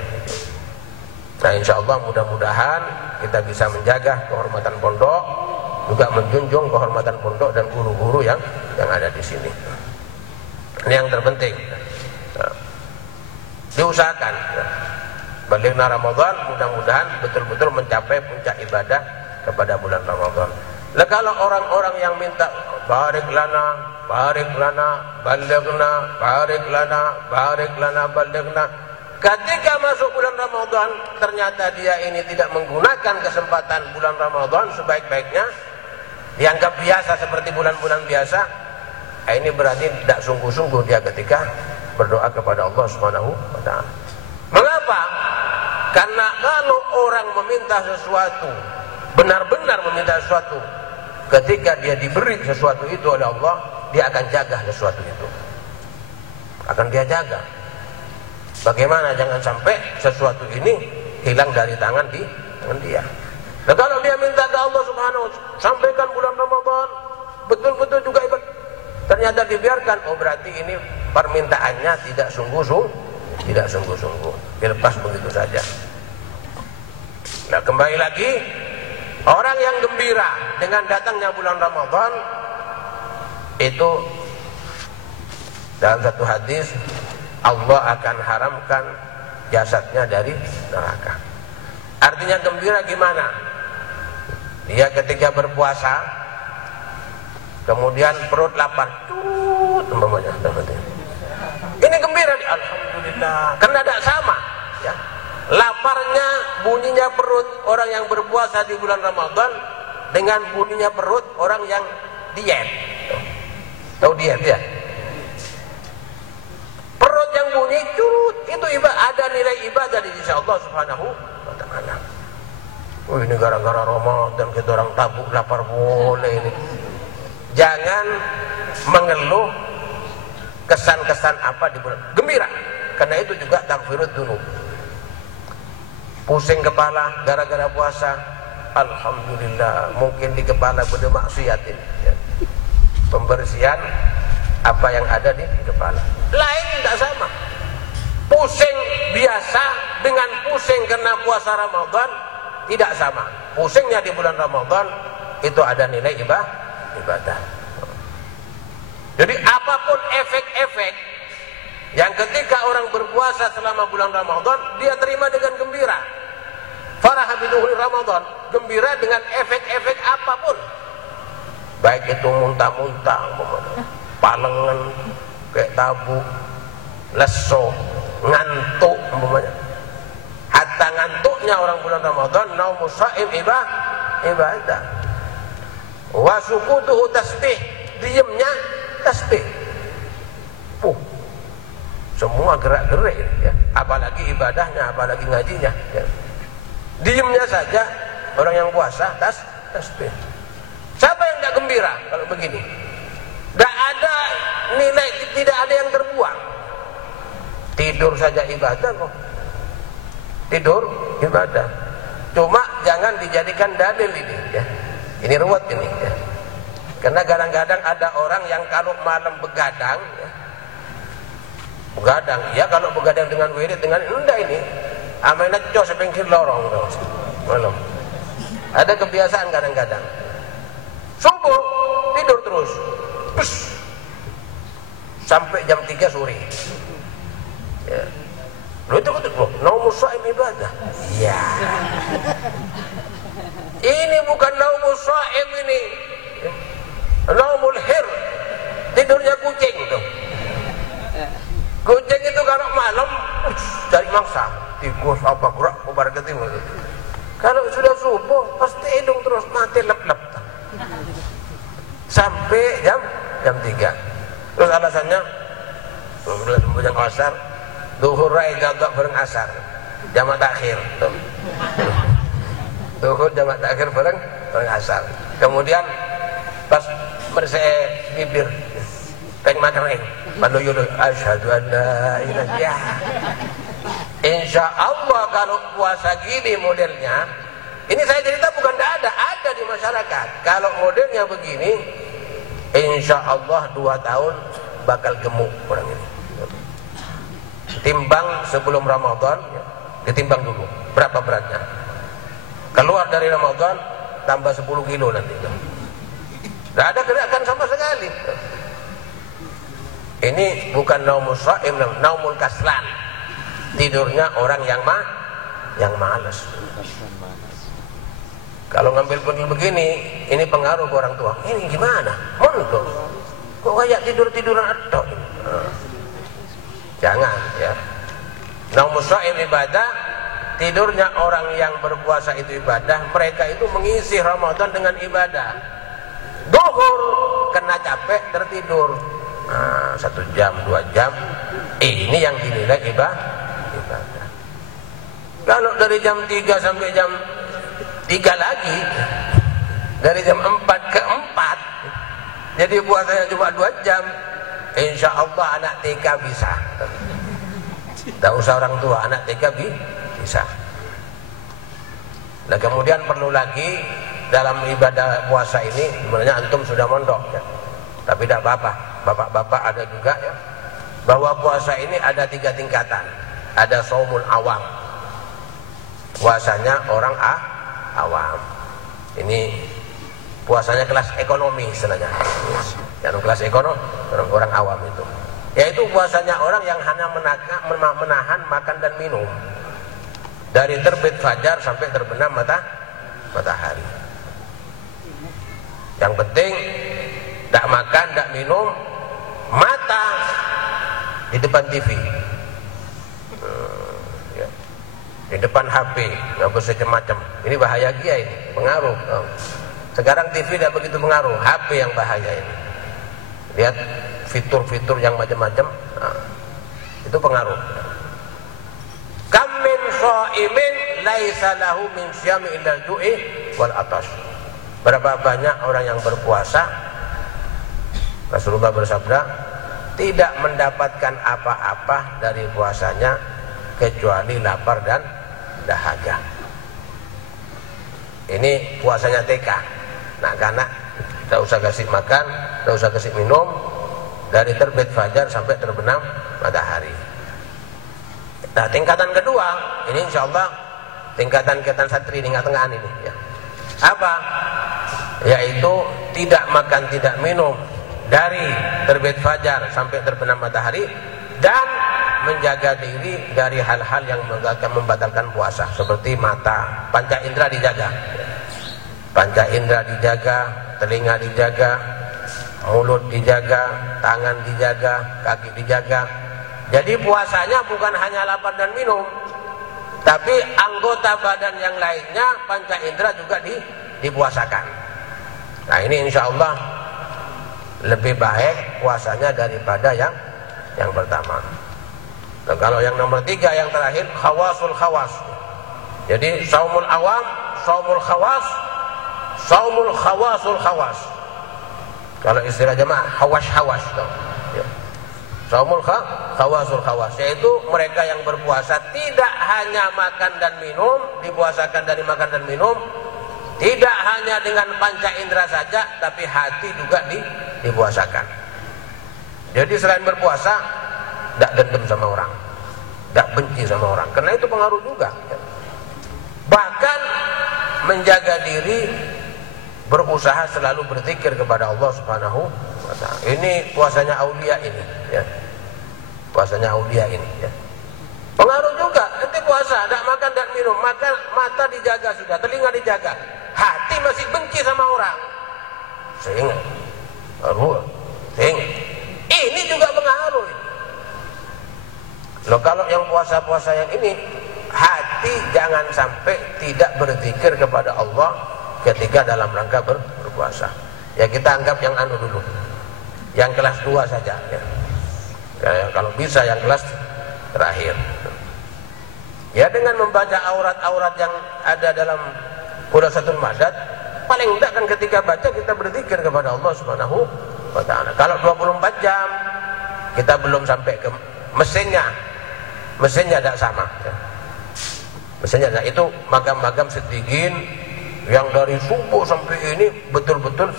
Nah insya Allah mudah-mudahan kita bisa menjaga kehormatan pondok, juga menjunjung kehormatan pondok dan guru-guru yang ada di sini. Ini yang terpenting. Diusahakan balighna Ramadan, mudah-mudahan betul-betul mencapai puncak ibadah kepada bulan Ramadan. Lah kalau orang-orang yang minta barik lana, balighna, barik lana, balighna, ketika masuk bulan Ramadan ternyata dia ini tidak menggunakan kesempatan bulan Ramadan sebaik-baiknya, dianggap biasa seperti bulan-bulan biasa, ini berarti tidak sungguh-sungguh dia ketika berdoa kepada Allah Subhanahu wa taala. Mengapa? Karena kalau orang meminta sesuatu benar-benar meminta sesuatu, ketika dia diberi sesuatu itu oleh Allah, dia akan jaga sesuatu itu, akan dia jaga. Bagaimana jangan sampai sesuatu ini hilang dari tangan dia. Nah, kalau dia minta ke Allah Subhanahu wa ta'ala, sampaikan bulan Ramadan betul-betul juga ibadah, ternyata dibiarkan, oh berarti ini permintaannya tidak sungguh-sungguh, dilepas begitu saja. Nah, kembali lagi, orang yang gembira dengan datangnya bulan Ramadan itu dalam satu hadis, Allah akan haramkan jasadnya dari neraka. Artinya gembira gimana? Dia ketika berpuasa, kemudian perut lapar, umpamanya, ini gembira, alhamdulillah, karena tidak sama, ya. Laparnya, bunyinya perut orang yang berpuasa di bulan Ramadan dengan bunyinya perut orang yang diet. Tahu diet ya? Perut yang bunyi curut itu ada nilai ibadah di sisi Allah Subhanahu wa ta'ala. Oh, ini gara-gara Ramadan kita orang tabuk lapar boleh ini. Jangan mengeluh kesan-kesan apa di bulan gembira, karena itu juga takfirud dzunub. Pusing kepala gara-gara puasa, alhamdulillah, mungkin di kepala benda maksiat ini, ya. Pembersihan apa yang ada di kepala. Lain tidak sama. Pusing biasa dengan pusing karena puasa Ramadan tidak sama. Pusingnya di bulan Ramadan itu ada nilai ibadah. Jadi apapun efek-efek yang ketika orang berpuasa selama bulan Ramadan, dia terima dengan gembira. Farah bidukhuli Ramadan, gembira dengan efek-efek apapun. Baik itu muntah-muntah, palengan, kayak tabu, leso, ngantuk, umpamanya. Hatta ngantuknya orang bulan Ramadan, naumus shaim ibadah. Wa sukutuhu tasbih, diamnya tasbih. Semua gerak-gerik, ya. Apalagi ibadahnya, apalagi ngajinya, ya. Diamnya saja orang yang puasa tasbih. Siapa yang tidak gembira kalau begini? Tidak ada nilai, tidak ada yang terbuang. Tidur saja ibadah kok. Tidur ibadah. Cuma jangan dijadikan dalil ini, ya. Ini ruwet ini, ya. Karena kadang-kadang ada orang yang kalau malam begadang, ya. Begadang, ya kalau begadang dengan wirid dengan enggak ini. Amena cos sepengkir lorong malam. Ada kebiasaan kadang-kadang. Subuh tidur terus. Pus. Sampai jam 3 sore. Ya. Lo itu naumus shaim ibadah. Iya. Ini bukan naumus shaim ini. Naumul hir. Tidurnya kucing itu. Kucing itu kalau malam cari mangsa, tikus apa gerak kobar ke timur. Kalau sudah subuh pasti hidung terus mati lep-lep. Sampai jam 3. Terus alasannya bulan asar, zuhur rai gagak bareng asar. Jamak takhir. Zuhur jamak takhir bareng asar. Kemudian pas bersih bibir peng makreng pandoyo asyhadu an la ilaha illallah. Insyaallah kalau puasa gini modelnya, ini saya cerita bukan tidak ada di masyarakat. Kalau modelnya begini, insyaallah 2 tahun bakal gemuk orang ini. Timbang sebelum Ramadan, ditimbang dulu berapa beratnya. Keluar dari Ramadan tambah 10 kilo nanti. Tidak ada gerakan sama sekali. Ini bukan naumus shaim, naumul kaslan. Tidurnya orang yang malas. Kalau ngambil benih begini, ini pengaruh ke orang tua. Ini gimana? Mondok. Kok kayak tidur-tiduran adok? Jangan, ya. Naumus shaim ibadah. Tidurnya orang yang berpuasa itu ibadah. Mereka itu mengisi Ramadan dengan ibadah. Duhur kena capek tertidur. 1 jam, 2 jam, ini yang dinilai ibadah. Kalau dari jam 3 sampai jam 3 lagi dari jam 4 ke 4, jadi puasanya cuma 2 jam. Insya Allah anak TK bisa. Tidak usah orang tua, anak TK bisa. Nah kemudian perlu lagi dalam ibadah puasa ini, sebenarnya antum sudah mondok ya, tapi tidak apa-apa, bapak-bapak ada juga ya, bahwa puasa ini ada 3 tingkatan. Ada shaumul awam, puasanya orang awam. Ini puasanya kelas ekonomi istilahnya. Yang kelas ekonomi, orang awam itu, yaitu puasanya orang yang hanya menahan makan dan minum dari terbit fajar sampai terbenam matahari. Yang penting tidak makan, tidak minum, mata di depan TV, di depan HP, nggak boleh macam. Ini bahaya dia, ini pengaruh. Sekarang TV tidak begitu pengaruh, HP yang bahaya ini. Lihat fitur-fitur yang macam-macam, itu pengaruh. Kam min shaimin laisa lahu min syami illa ju'i wal atash. Berapa banyak orang yang berpuasa, Rasulullah bersabda, tidak mendapatkan apa-apa dari puasanya kecuali lapar dan dahaga. Ini puasanya TK. Nah, karena tidak usah kasih makan, tidak usah kasih minum dari terbit fajar sampai terbenam matahari. Nah, tingkatan kedua ini insya Allah tingkatan santri tingkat tengah ini ya. Apa? Yaitu tidak makan tidak minum dari terbit fajar sampai terbenam matahari dan menjaga diri dari hal-hal yang membatalkan puasa, seperti mata, panca indera dijaga. Panca indera dijaga, telinga dijaga, mulut dijaga, tangan dijaga, kaki dijaga. Jadi puasanya bukan hanya lapar dan minum, tapi anggota badan yang lainnya, panca indera juga dipuasakan. Nah ini insya Allah lebih baik puasanya daripada yang pertama. Nah, kalau yang nomor 3 yang terakhir khawasul khawas. Jadi saumul awam, saumul khawas, saumul khawasul khawas. Kalau istilah jemaah hawas ya. Saumul khawasul khawas, yaitu mereka yang berpuasa tidak hanya makan dan minum, dipuasakan dari makan dan minum, tidak hanya dengan panca indera saja, tapi hati juga dipuasakan. Jadi selain berpuasa, tidak dendam sama orang, tidak benci sama orang, karena itu pengaruh juga. Bahkan menjaga diri, berusaha selalu berzikir kepada Allah Subhanahu wa Ta'ala. Ini puasanya aulia ini ya. Puasanya aulia ini ya. Pengaruh juga, nanti puasa tidak makan dan minum, maka mata dijaga sudah, telinga dijaga, hati masih benci sama orang. Sehingga ini juga pengaruh. Loh, kalau yang puasa-puasa yang ini, hati jangan sampai tidak berzikir kepada Allah ketika dalam rangka berpuasa. Ya kita anggap yang dulu, yang kelas 2 saja ya. Ya, kalau bisa yang kelas terakhir. Ya dengan membaca aurat-aurat yang ada dalam Khulasatul Madad, paling tidak kan ketika baca kita berzikir kepada Allah Subhanahu wa Ta'ala. Kalau 24 jam kita belum sampai ke mesinnya tidak sama ya. Mesinnya itu magam-magam Siddiqin yang dari subuh sampai ini betul-betul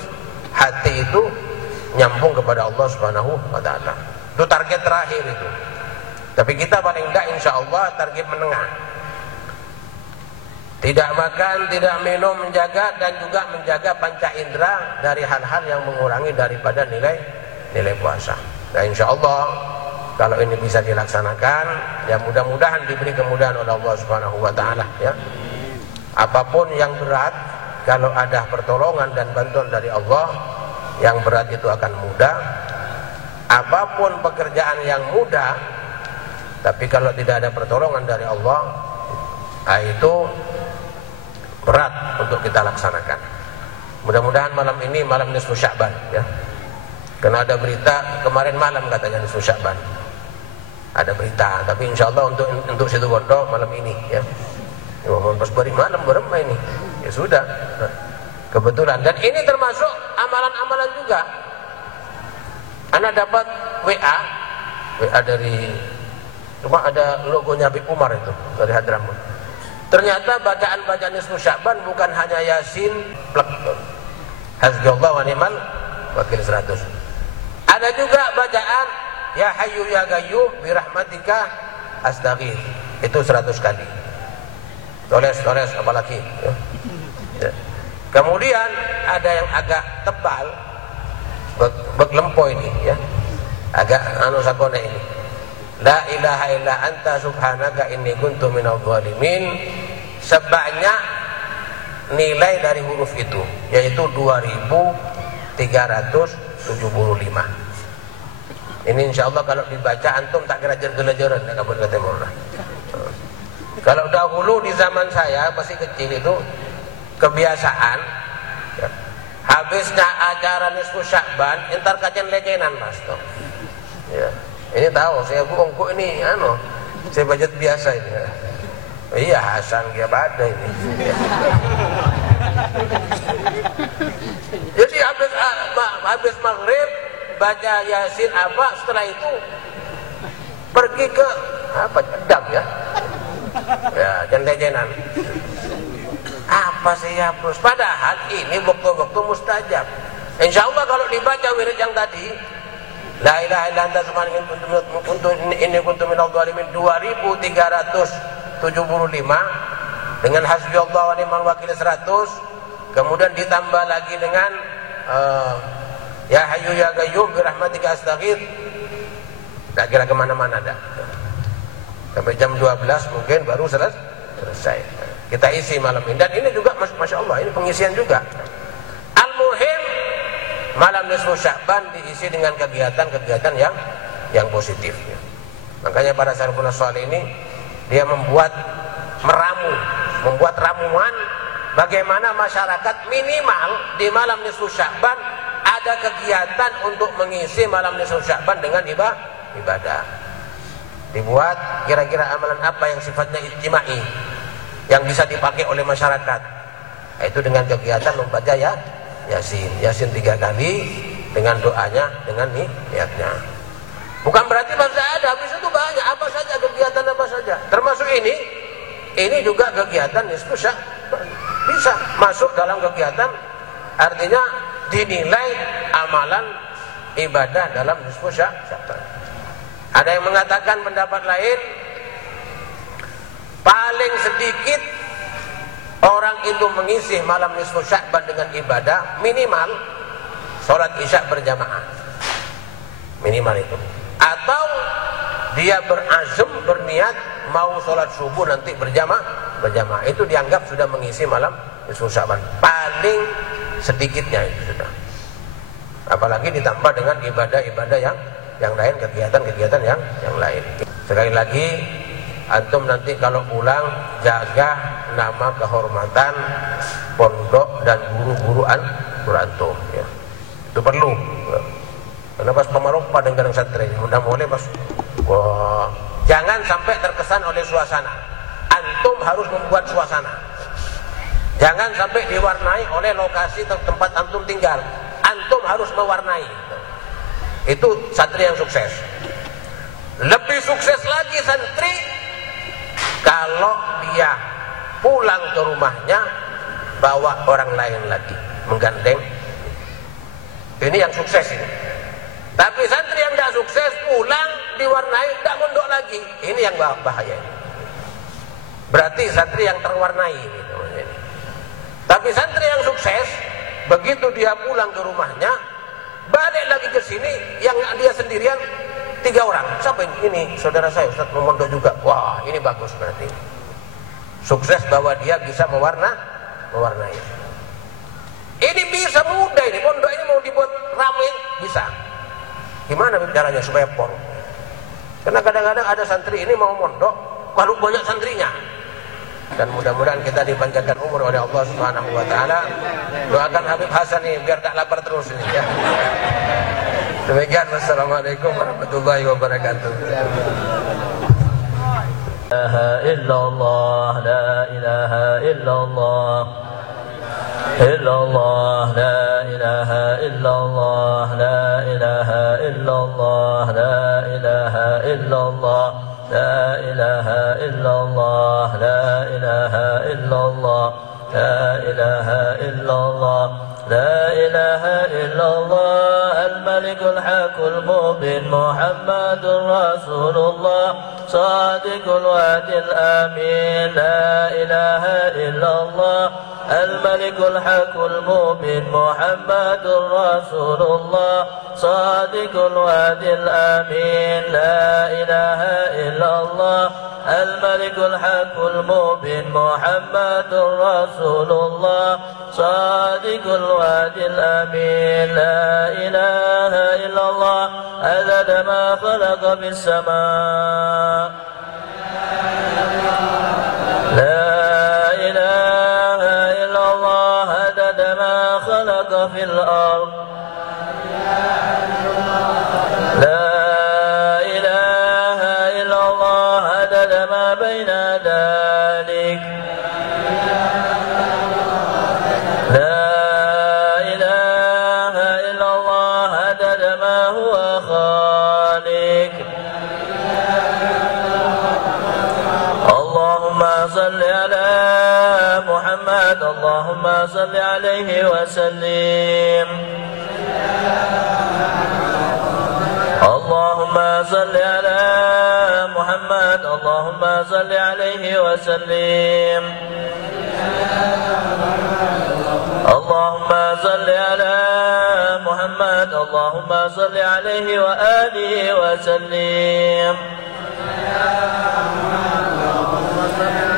hati itu nyambung kepada Allah Subhanahu wa Ta'ala. Itu target terakhir itu. Tapi kita paling enggak insya Allah target menengah. Tidak makan, tidak minum, menjaga dan juga menjaga panca indera dari hal-hal yang mengurangi daripada nilai puasa. Nah insya Allah kalau ini bisa dilaksanakan, ya mudah-mudahan diberi kemudahan oleh Allah Subhanahu wa Ta'ala ya. Apapun yang berat, kalau ada pertolongan dan bantuan dari Allah, yang berat itu akan mudah. Apapun pekerjaan yang mudah, tapi kalau tidak ada pertolongan dari Allah, itu berat untuk kita laksanakan. Mudah-mudahan malam ini malam nisfu Sya'ban ya. Karena ada berita kemarin malam katanya nisfu Sya'ban. Ada berita, tapi insya Allah untuk situ Bondo malam ini ya. Mohon pas bari malam berapa ini Ya sudah, kebetulan. Dan ini termasuk amalan-amalan juga. Anak dapat WA dari cuma ada logonya Habib Umar itu dari Hadramut. Ternyata bacaan nisfu Sya'ban bukan hanya Yasin plek Hasbiyallah wa ni'mal wakil 100. Ada juga bacaan Ya Hayyu Ya Qayyum bi rahmatika astaghits. Itu 100 kali. Toles apalagi ya. Ya. Kemudian ada yang agak tebal lempo ini ya. Agak sakone ini. La ilaha illa anta subhanaka inni kuntu minadh dhalimin. Sebanyak nilai dari huruf itu, yaitu 2375. Ini insya Allah kalau dibaca antum tak kira jer-jelejeran ya kabur ke timur. Kalau dahulu di zaman saya masih kecil itu kebiasaan ya, habisnya acara nisfu Sya'ban entar kajian lejenan Mas toh. Ya. Ini tahu saya bungkuk ini saya budget biasa ini. Iya Hasan dia pada ini. Jadi habis maghrib baca Yasin apa, setelah itu pergi ke dam ya. Ya, jen-jenan. Apa sih ya bos? Padahal ini waktu-waktu mustajab. Insya Allah kalau dibaca wirid yang tadi, La ilaha illa anta subhanaka inni kuntu minadh dhalimin 2375 dengan hasbiyallah wa ni'mal wakil 100, kemudian ditambah lagi dengan Ya Hayyu Ya Qayyum bi rahmatika astaghits. Tak kira kemana-mana dah. Sampai jam 12 mungkin baru selesai. Kita isi malam ini. Dan ini juga Masya Allah, ini pengisian juga. Al-muhim, malam nisfu Sya'ban diisi dengan kegiatan-kegiatan yang positif. Makanya para salafun salih ini dia membuat ramuan bagaimana masyarakat minimal di malam nisfu Sya'ban ada kegiatan untuk mengisi malam nisfu Sya'ban dengan ibadah. Dibuat kira-kira amalan apa yang sifatnya ijtimai yang bisa dipakai oleh masyarakat. Itu dengan kegiatan membaca Yasin 3 kali dengan doanya, dengan niatnya. Bukan berarti baca ada, habis itu banyak apa saja kegiatan apa saja. Termasuk ini juga kegiatan nisfu Sya'ban. Bisa masuk dalam kegiatan, artinya dinilai amalan ibadah dalam nisfu Sya'ban. Ada yang mengatakan pendapat lain, paling sedikit orang itu mengisi malam nisfu Sya'ban dengan ibadah minimal sholat isya berjamaah, minimal itu. Atau dia berazam, berniat mau sholat subuh nanti berjamaah, itu dianggap sudah mengisi malam nisfu Sya'ban. Paling sedikitnya itu sudah. Apalagi ditambah dengan ibadah-ibadah yang lain, kegiatan-kegiatan yang lain. Sekali lagi, antum nanti kalau pulang jaga nama kehormatan pondok dan guru-guru antum ya. Itu perlu ya. Karena pas pemarupa dengan santri mudah mulai pas jangan sampai terkesan oleh suasana. Antum harus membuat suasana. Jangan sampai diwarnai oleh lokasi tempat antum tinggal. Antum harus mewarnai. Itu santri yang sukses. Lebih sukses lagi santri kalau dia pulang ke rumahnya bawa orang lain lagi menggandeng. Ini yang sukses ini. Tapi santri yang tidak sukses pulang diwarnai tidak mondok lagi. Ini yang bahaya. Berarti santri yang terwarnai ini. Tapi santri yang sukses begitu dia pulang ke rumahnya balik lagi ke sini, yang dia sendirian 3 orang. Siapa ini? Saudara saya Ustaz memondok juga. Wah, ini bagus berarti. Sukses bahwa dia bisa mewarnai. Ini bisa mudah ini. Pondok ini mau dibuat ramai bisa. Gimana caranya supaya pon? Karena kadang-kadang ada santri ini mau mondok, kalau banyak santrinya. Dan mudah-mudahan kita dipanjangkan umur oleh Allah Subhanahu wa taala. Doakan Habib Hasan ini biar tak lapar terus ini ya. Demikian, wassalamualaikum warahmatullahi wabarakatuh. La ilaha illallah, la ilaha illallah. إلا الله لا إله إلا الله لا إله إلا الله لا إله إلا الله لا إله إلا الله لا إله إلا الله لا إله إلا الله لا إله إلا الله الملك الحق المبين محمد رسول الله صادق الوعد الأمين لا إله إلا الله الملك الحق المبين محمد رسول الله صادق الوعد الأمين لا إله إلا الله الملك الحق المبين محمد رسول الله صادق الوعد الأمين لا إله إلا الله عدد ما خلق في السماء لا إله إلا الله عدد ما خلق في الأرض لا إله إلا الله عدد ما بين ذلك لا إله إلا الله عدد ما هو خالق اللهم صل على محمد اللهم صل عليه وسلم اللهم صل على محمد اللهم صل عليه وسلم اللهم صل على محمد اللهم صل عليه وآله وسلم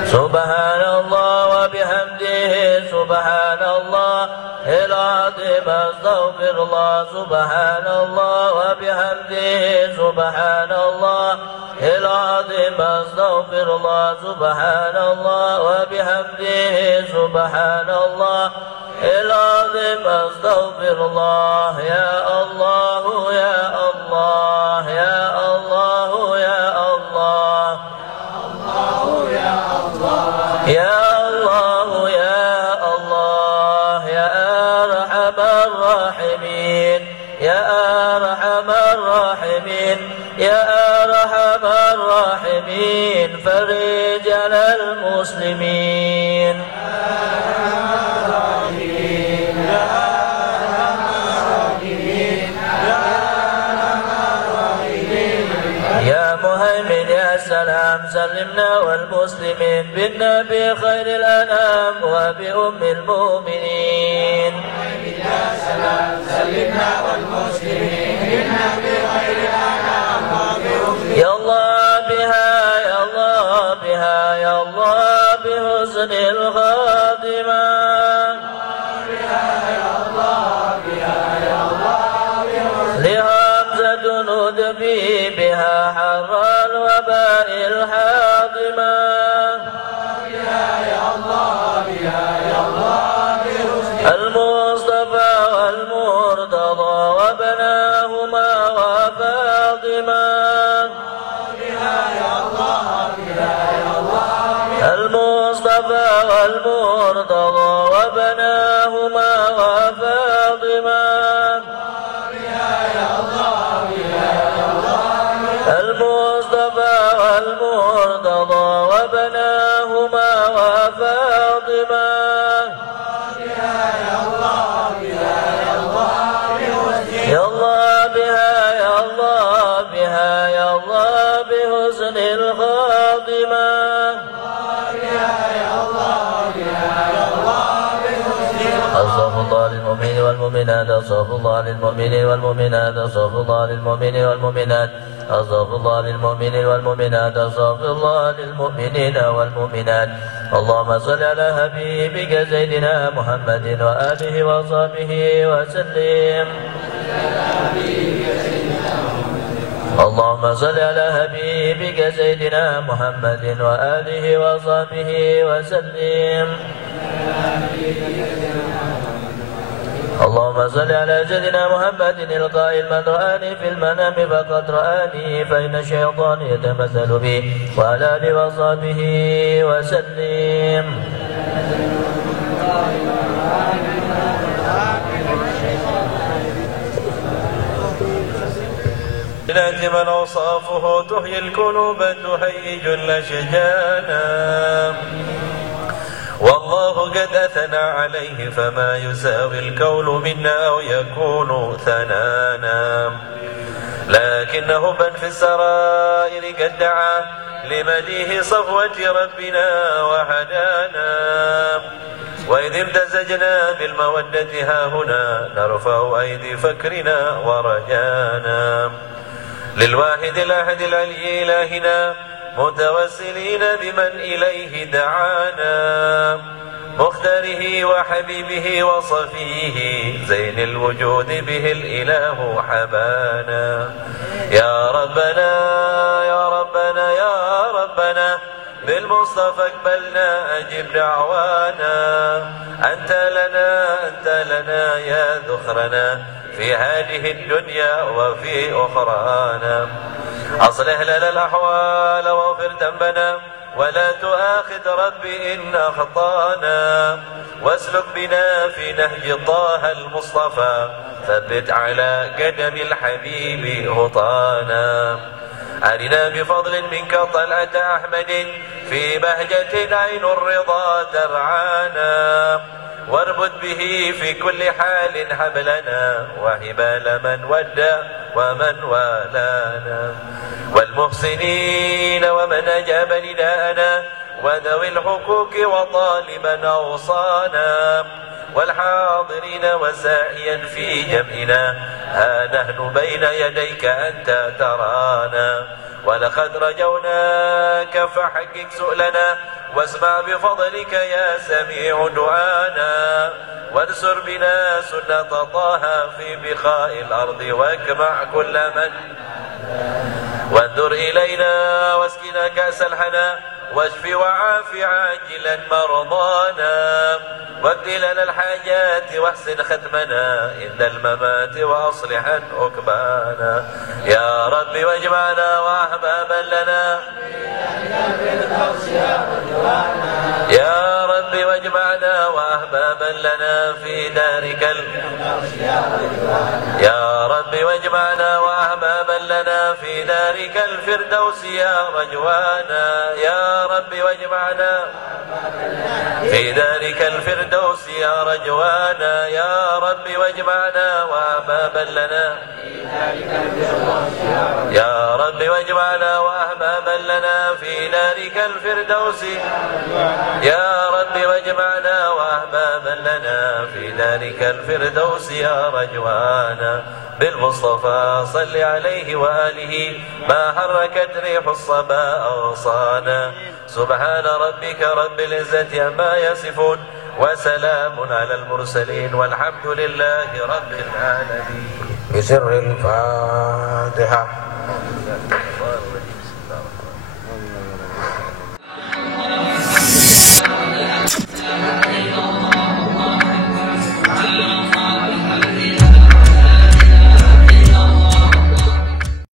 سبحان الله وبحمده سبحان الله العظيم استغفر الله سبحان الله وبحمده سبحان الله العظيم استغفر الله سبحان الله وبحمده سبحان الله العظيم استغفر الله يا الله يا الله يا الله يا الله يا الله يا الله يا أرحم الراحمين يا أرحم الراحمين يا أرحم الراحمين فرج على المسلمين يا مهيمن يا سلام سلمنا والمسلمين بالنبي خير الأنام وبأم المؤمنين يا سلام سلمنا والمسلمين بالنبي خير الأنام وبأم يا الله بها يا الله بها يا الله بحسن الخاتمة لهمزة ندبي بها حر الوباء الحاطمة المصطفى والمرتضى وبناهما وفاطمة المصطفى والمرتضى وبناهما وفاطمة المصطفى والمرتضى وبناهما وفاطمة يا الله بها يا الله بها يا الله بحسن الخاتمة أصطفى الله للمؤمنين والمؤمنات أصطفى الله للمؤمنين والمؤمنات أصطفى الله للمؤمنين والمؤمنات أصطفى الله للمؤمنين والمؤمنات أصطفى الله للمؤمنين والمؤمنات اللهم صل على حبيبك سيدنا محمد وآله وصحبه وسلم اللهم صل على حبيبك سيدنا محمد وآله وصحبه وسلم اللهم صل على سيدنا محمد القائل من رآني في المنام فقد رآني فإن الشيطان يتمثل بي وعلى آله وصحبه وسلم بالبينات من أوصافه تحيي القلوب تهيج الأشجانا والله قد أثنى عليه فما يساوي الكون منا أو يكون ثنانا لكنه من في السرائر قد دعا لمديه صفوة ربنا وهدانا وإذ امتزجنا بالمودة هاهنا نرفع أيدي فكرنا ورجانا للواحد الأحد العلي إلهنا متوسلين بمن إليه دعانا مختاره وحبيبه وصفيه زين الوجود به الإله حبانا يا ربنا يا ربنا يا ربنا بالمصطفى اقبلنا أجب دعوانا أنت لنا يا ذخرنا في هذه الدنيا وفي أخرانا أصلح لنا الأحوال واغفر ذنبنا ولا تؤاخذ ربي إن أخطانا واسلك بنا في نهج طه المصطفى ثبت على قدم الحبيب هطانا أرنا بفضل منك طلعة أحمد في بهجة عين الرضا ترعانا واربط به في كل حال حبلنا وهبال من ودى ومن والانا والمحسنين ومن أجاب نداءنا وذوي الحقوق وطالبا أوصانا والحاضرين وساعيا في جمعنا ها نحن بين يديك أنت ترانا ولقد رجوناك فحقق سؤلنا واسمع بفضلك يا سميع دعانا وانصر بنا سنة طه في بقاء الأرض واجمع كل من وانظر إلينا واسقنا كأس الحنا واشف وعاف عاجلا مرضانا واقض لنا الحاجات واحسن ختمنا عند الممات واصلحا عقبانا يا رب واجمعنا واحبابا لنا يا رب واجمعنا واحبابا لنا في دارك يا رب واجمعنا واحبابا لنا في دارك الفردوس يا رجوانا يا رب واجمعنا في دارك الفردوس يا رجوانا يا رب واجمعنا واحبابا لنا يا رب واجمعنا واحبابا لنا في دارك الفردوس يا رب واجمعنا واحبابا لنا في دارك الفردوس يا رجوانا بالمصطفى صل عليه وآله ما حركت ريح الصبا أغصانا سبحان ربك رب العزة عما يصفون وسلام على المرسلين والحمد لله رب العالمين بسر الفاتحة.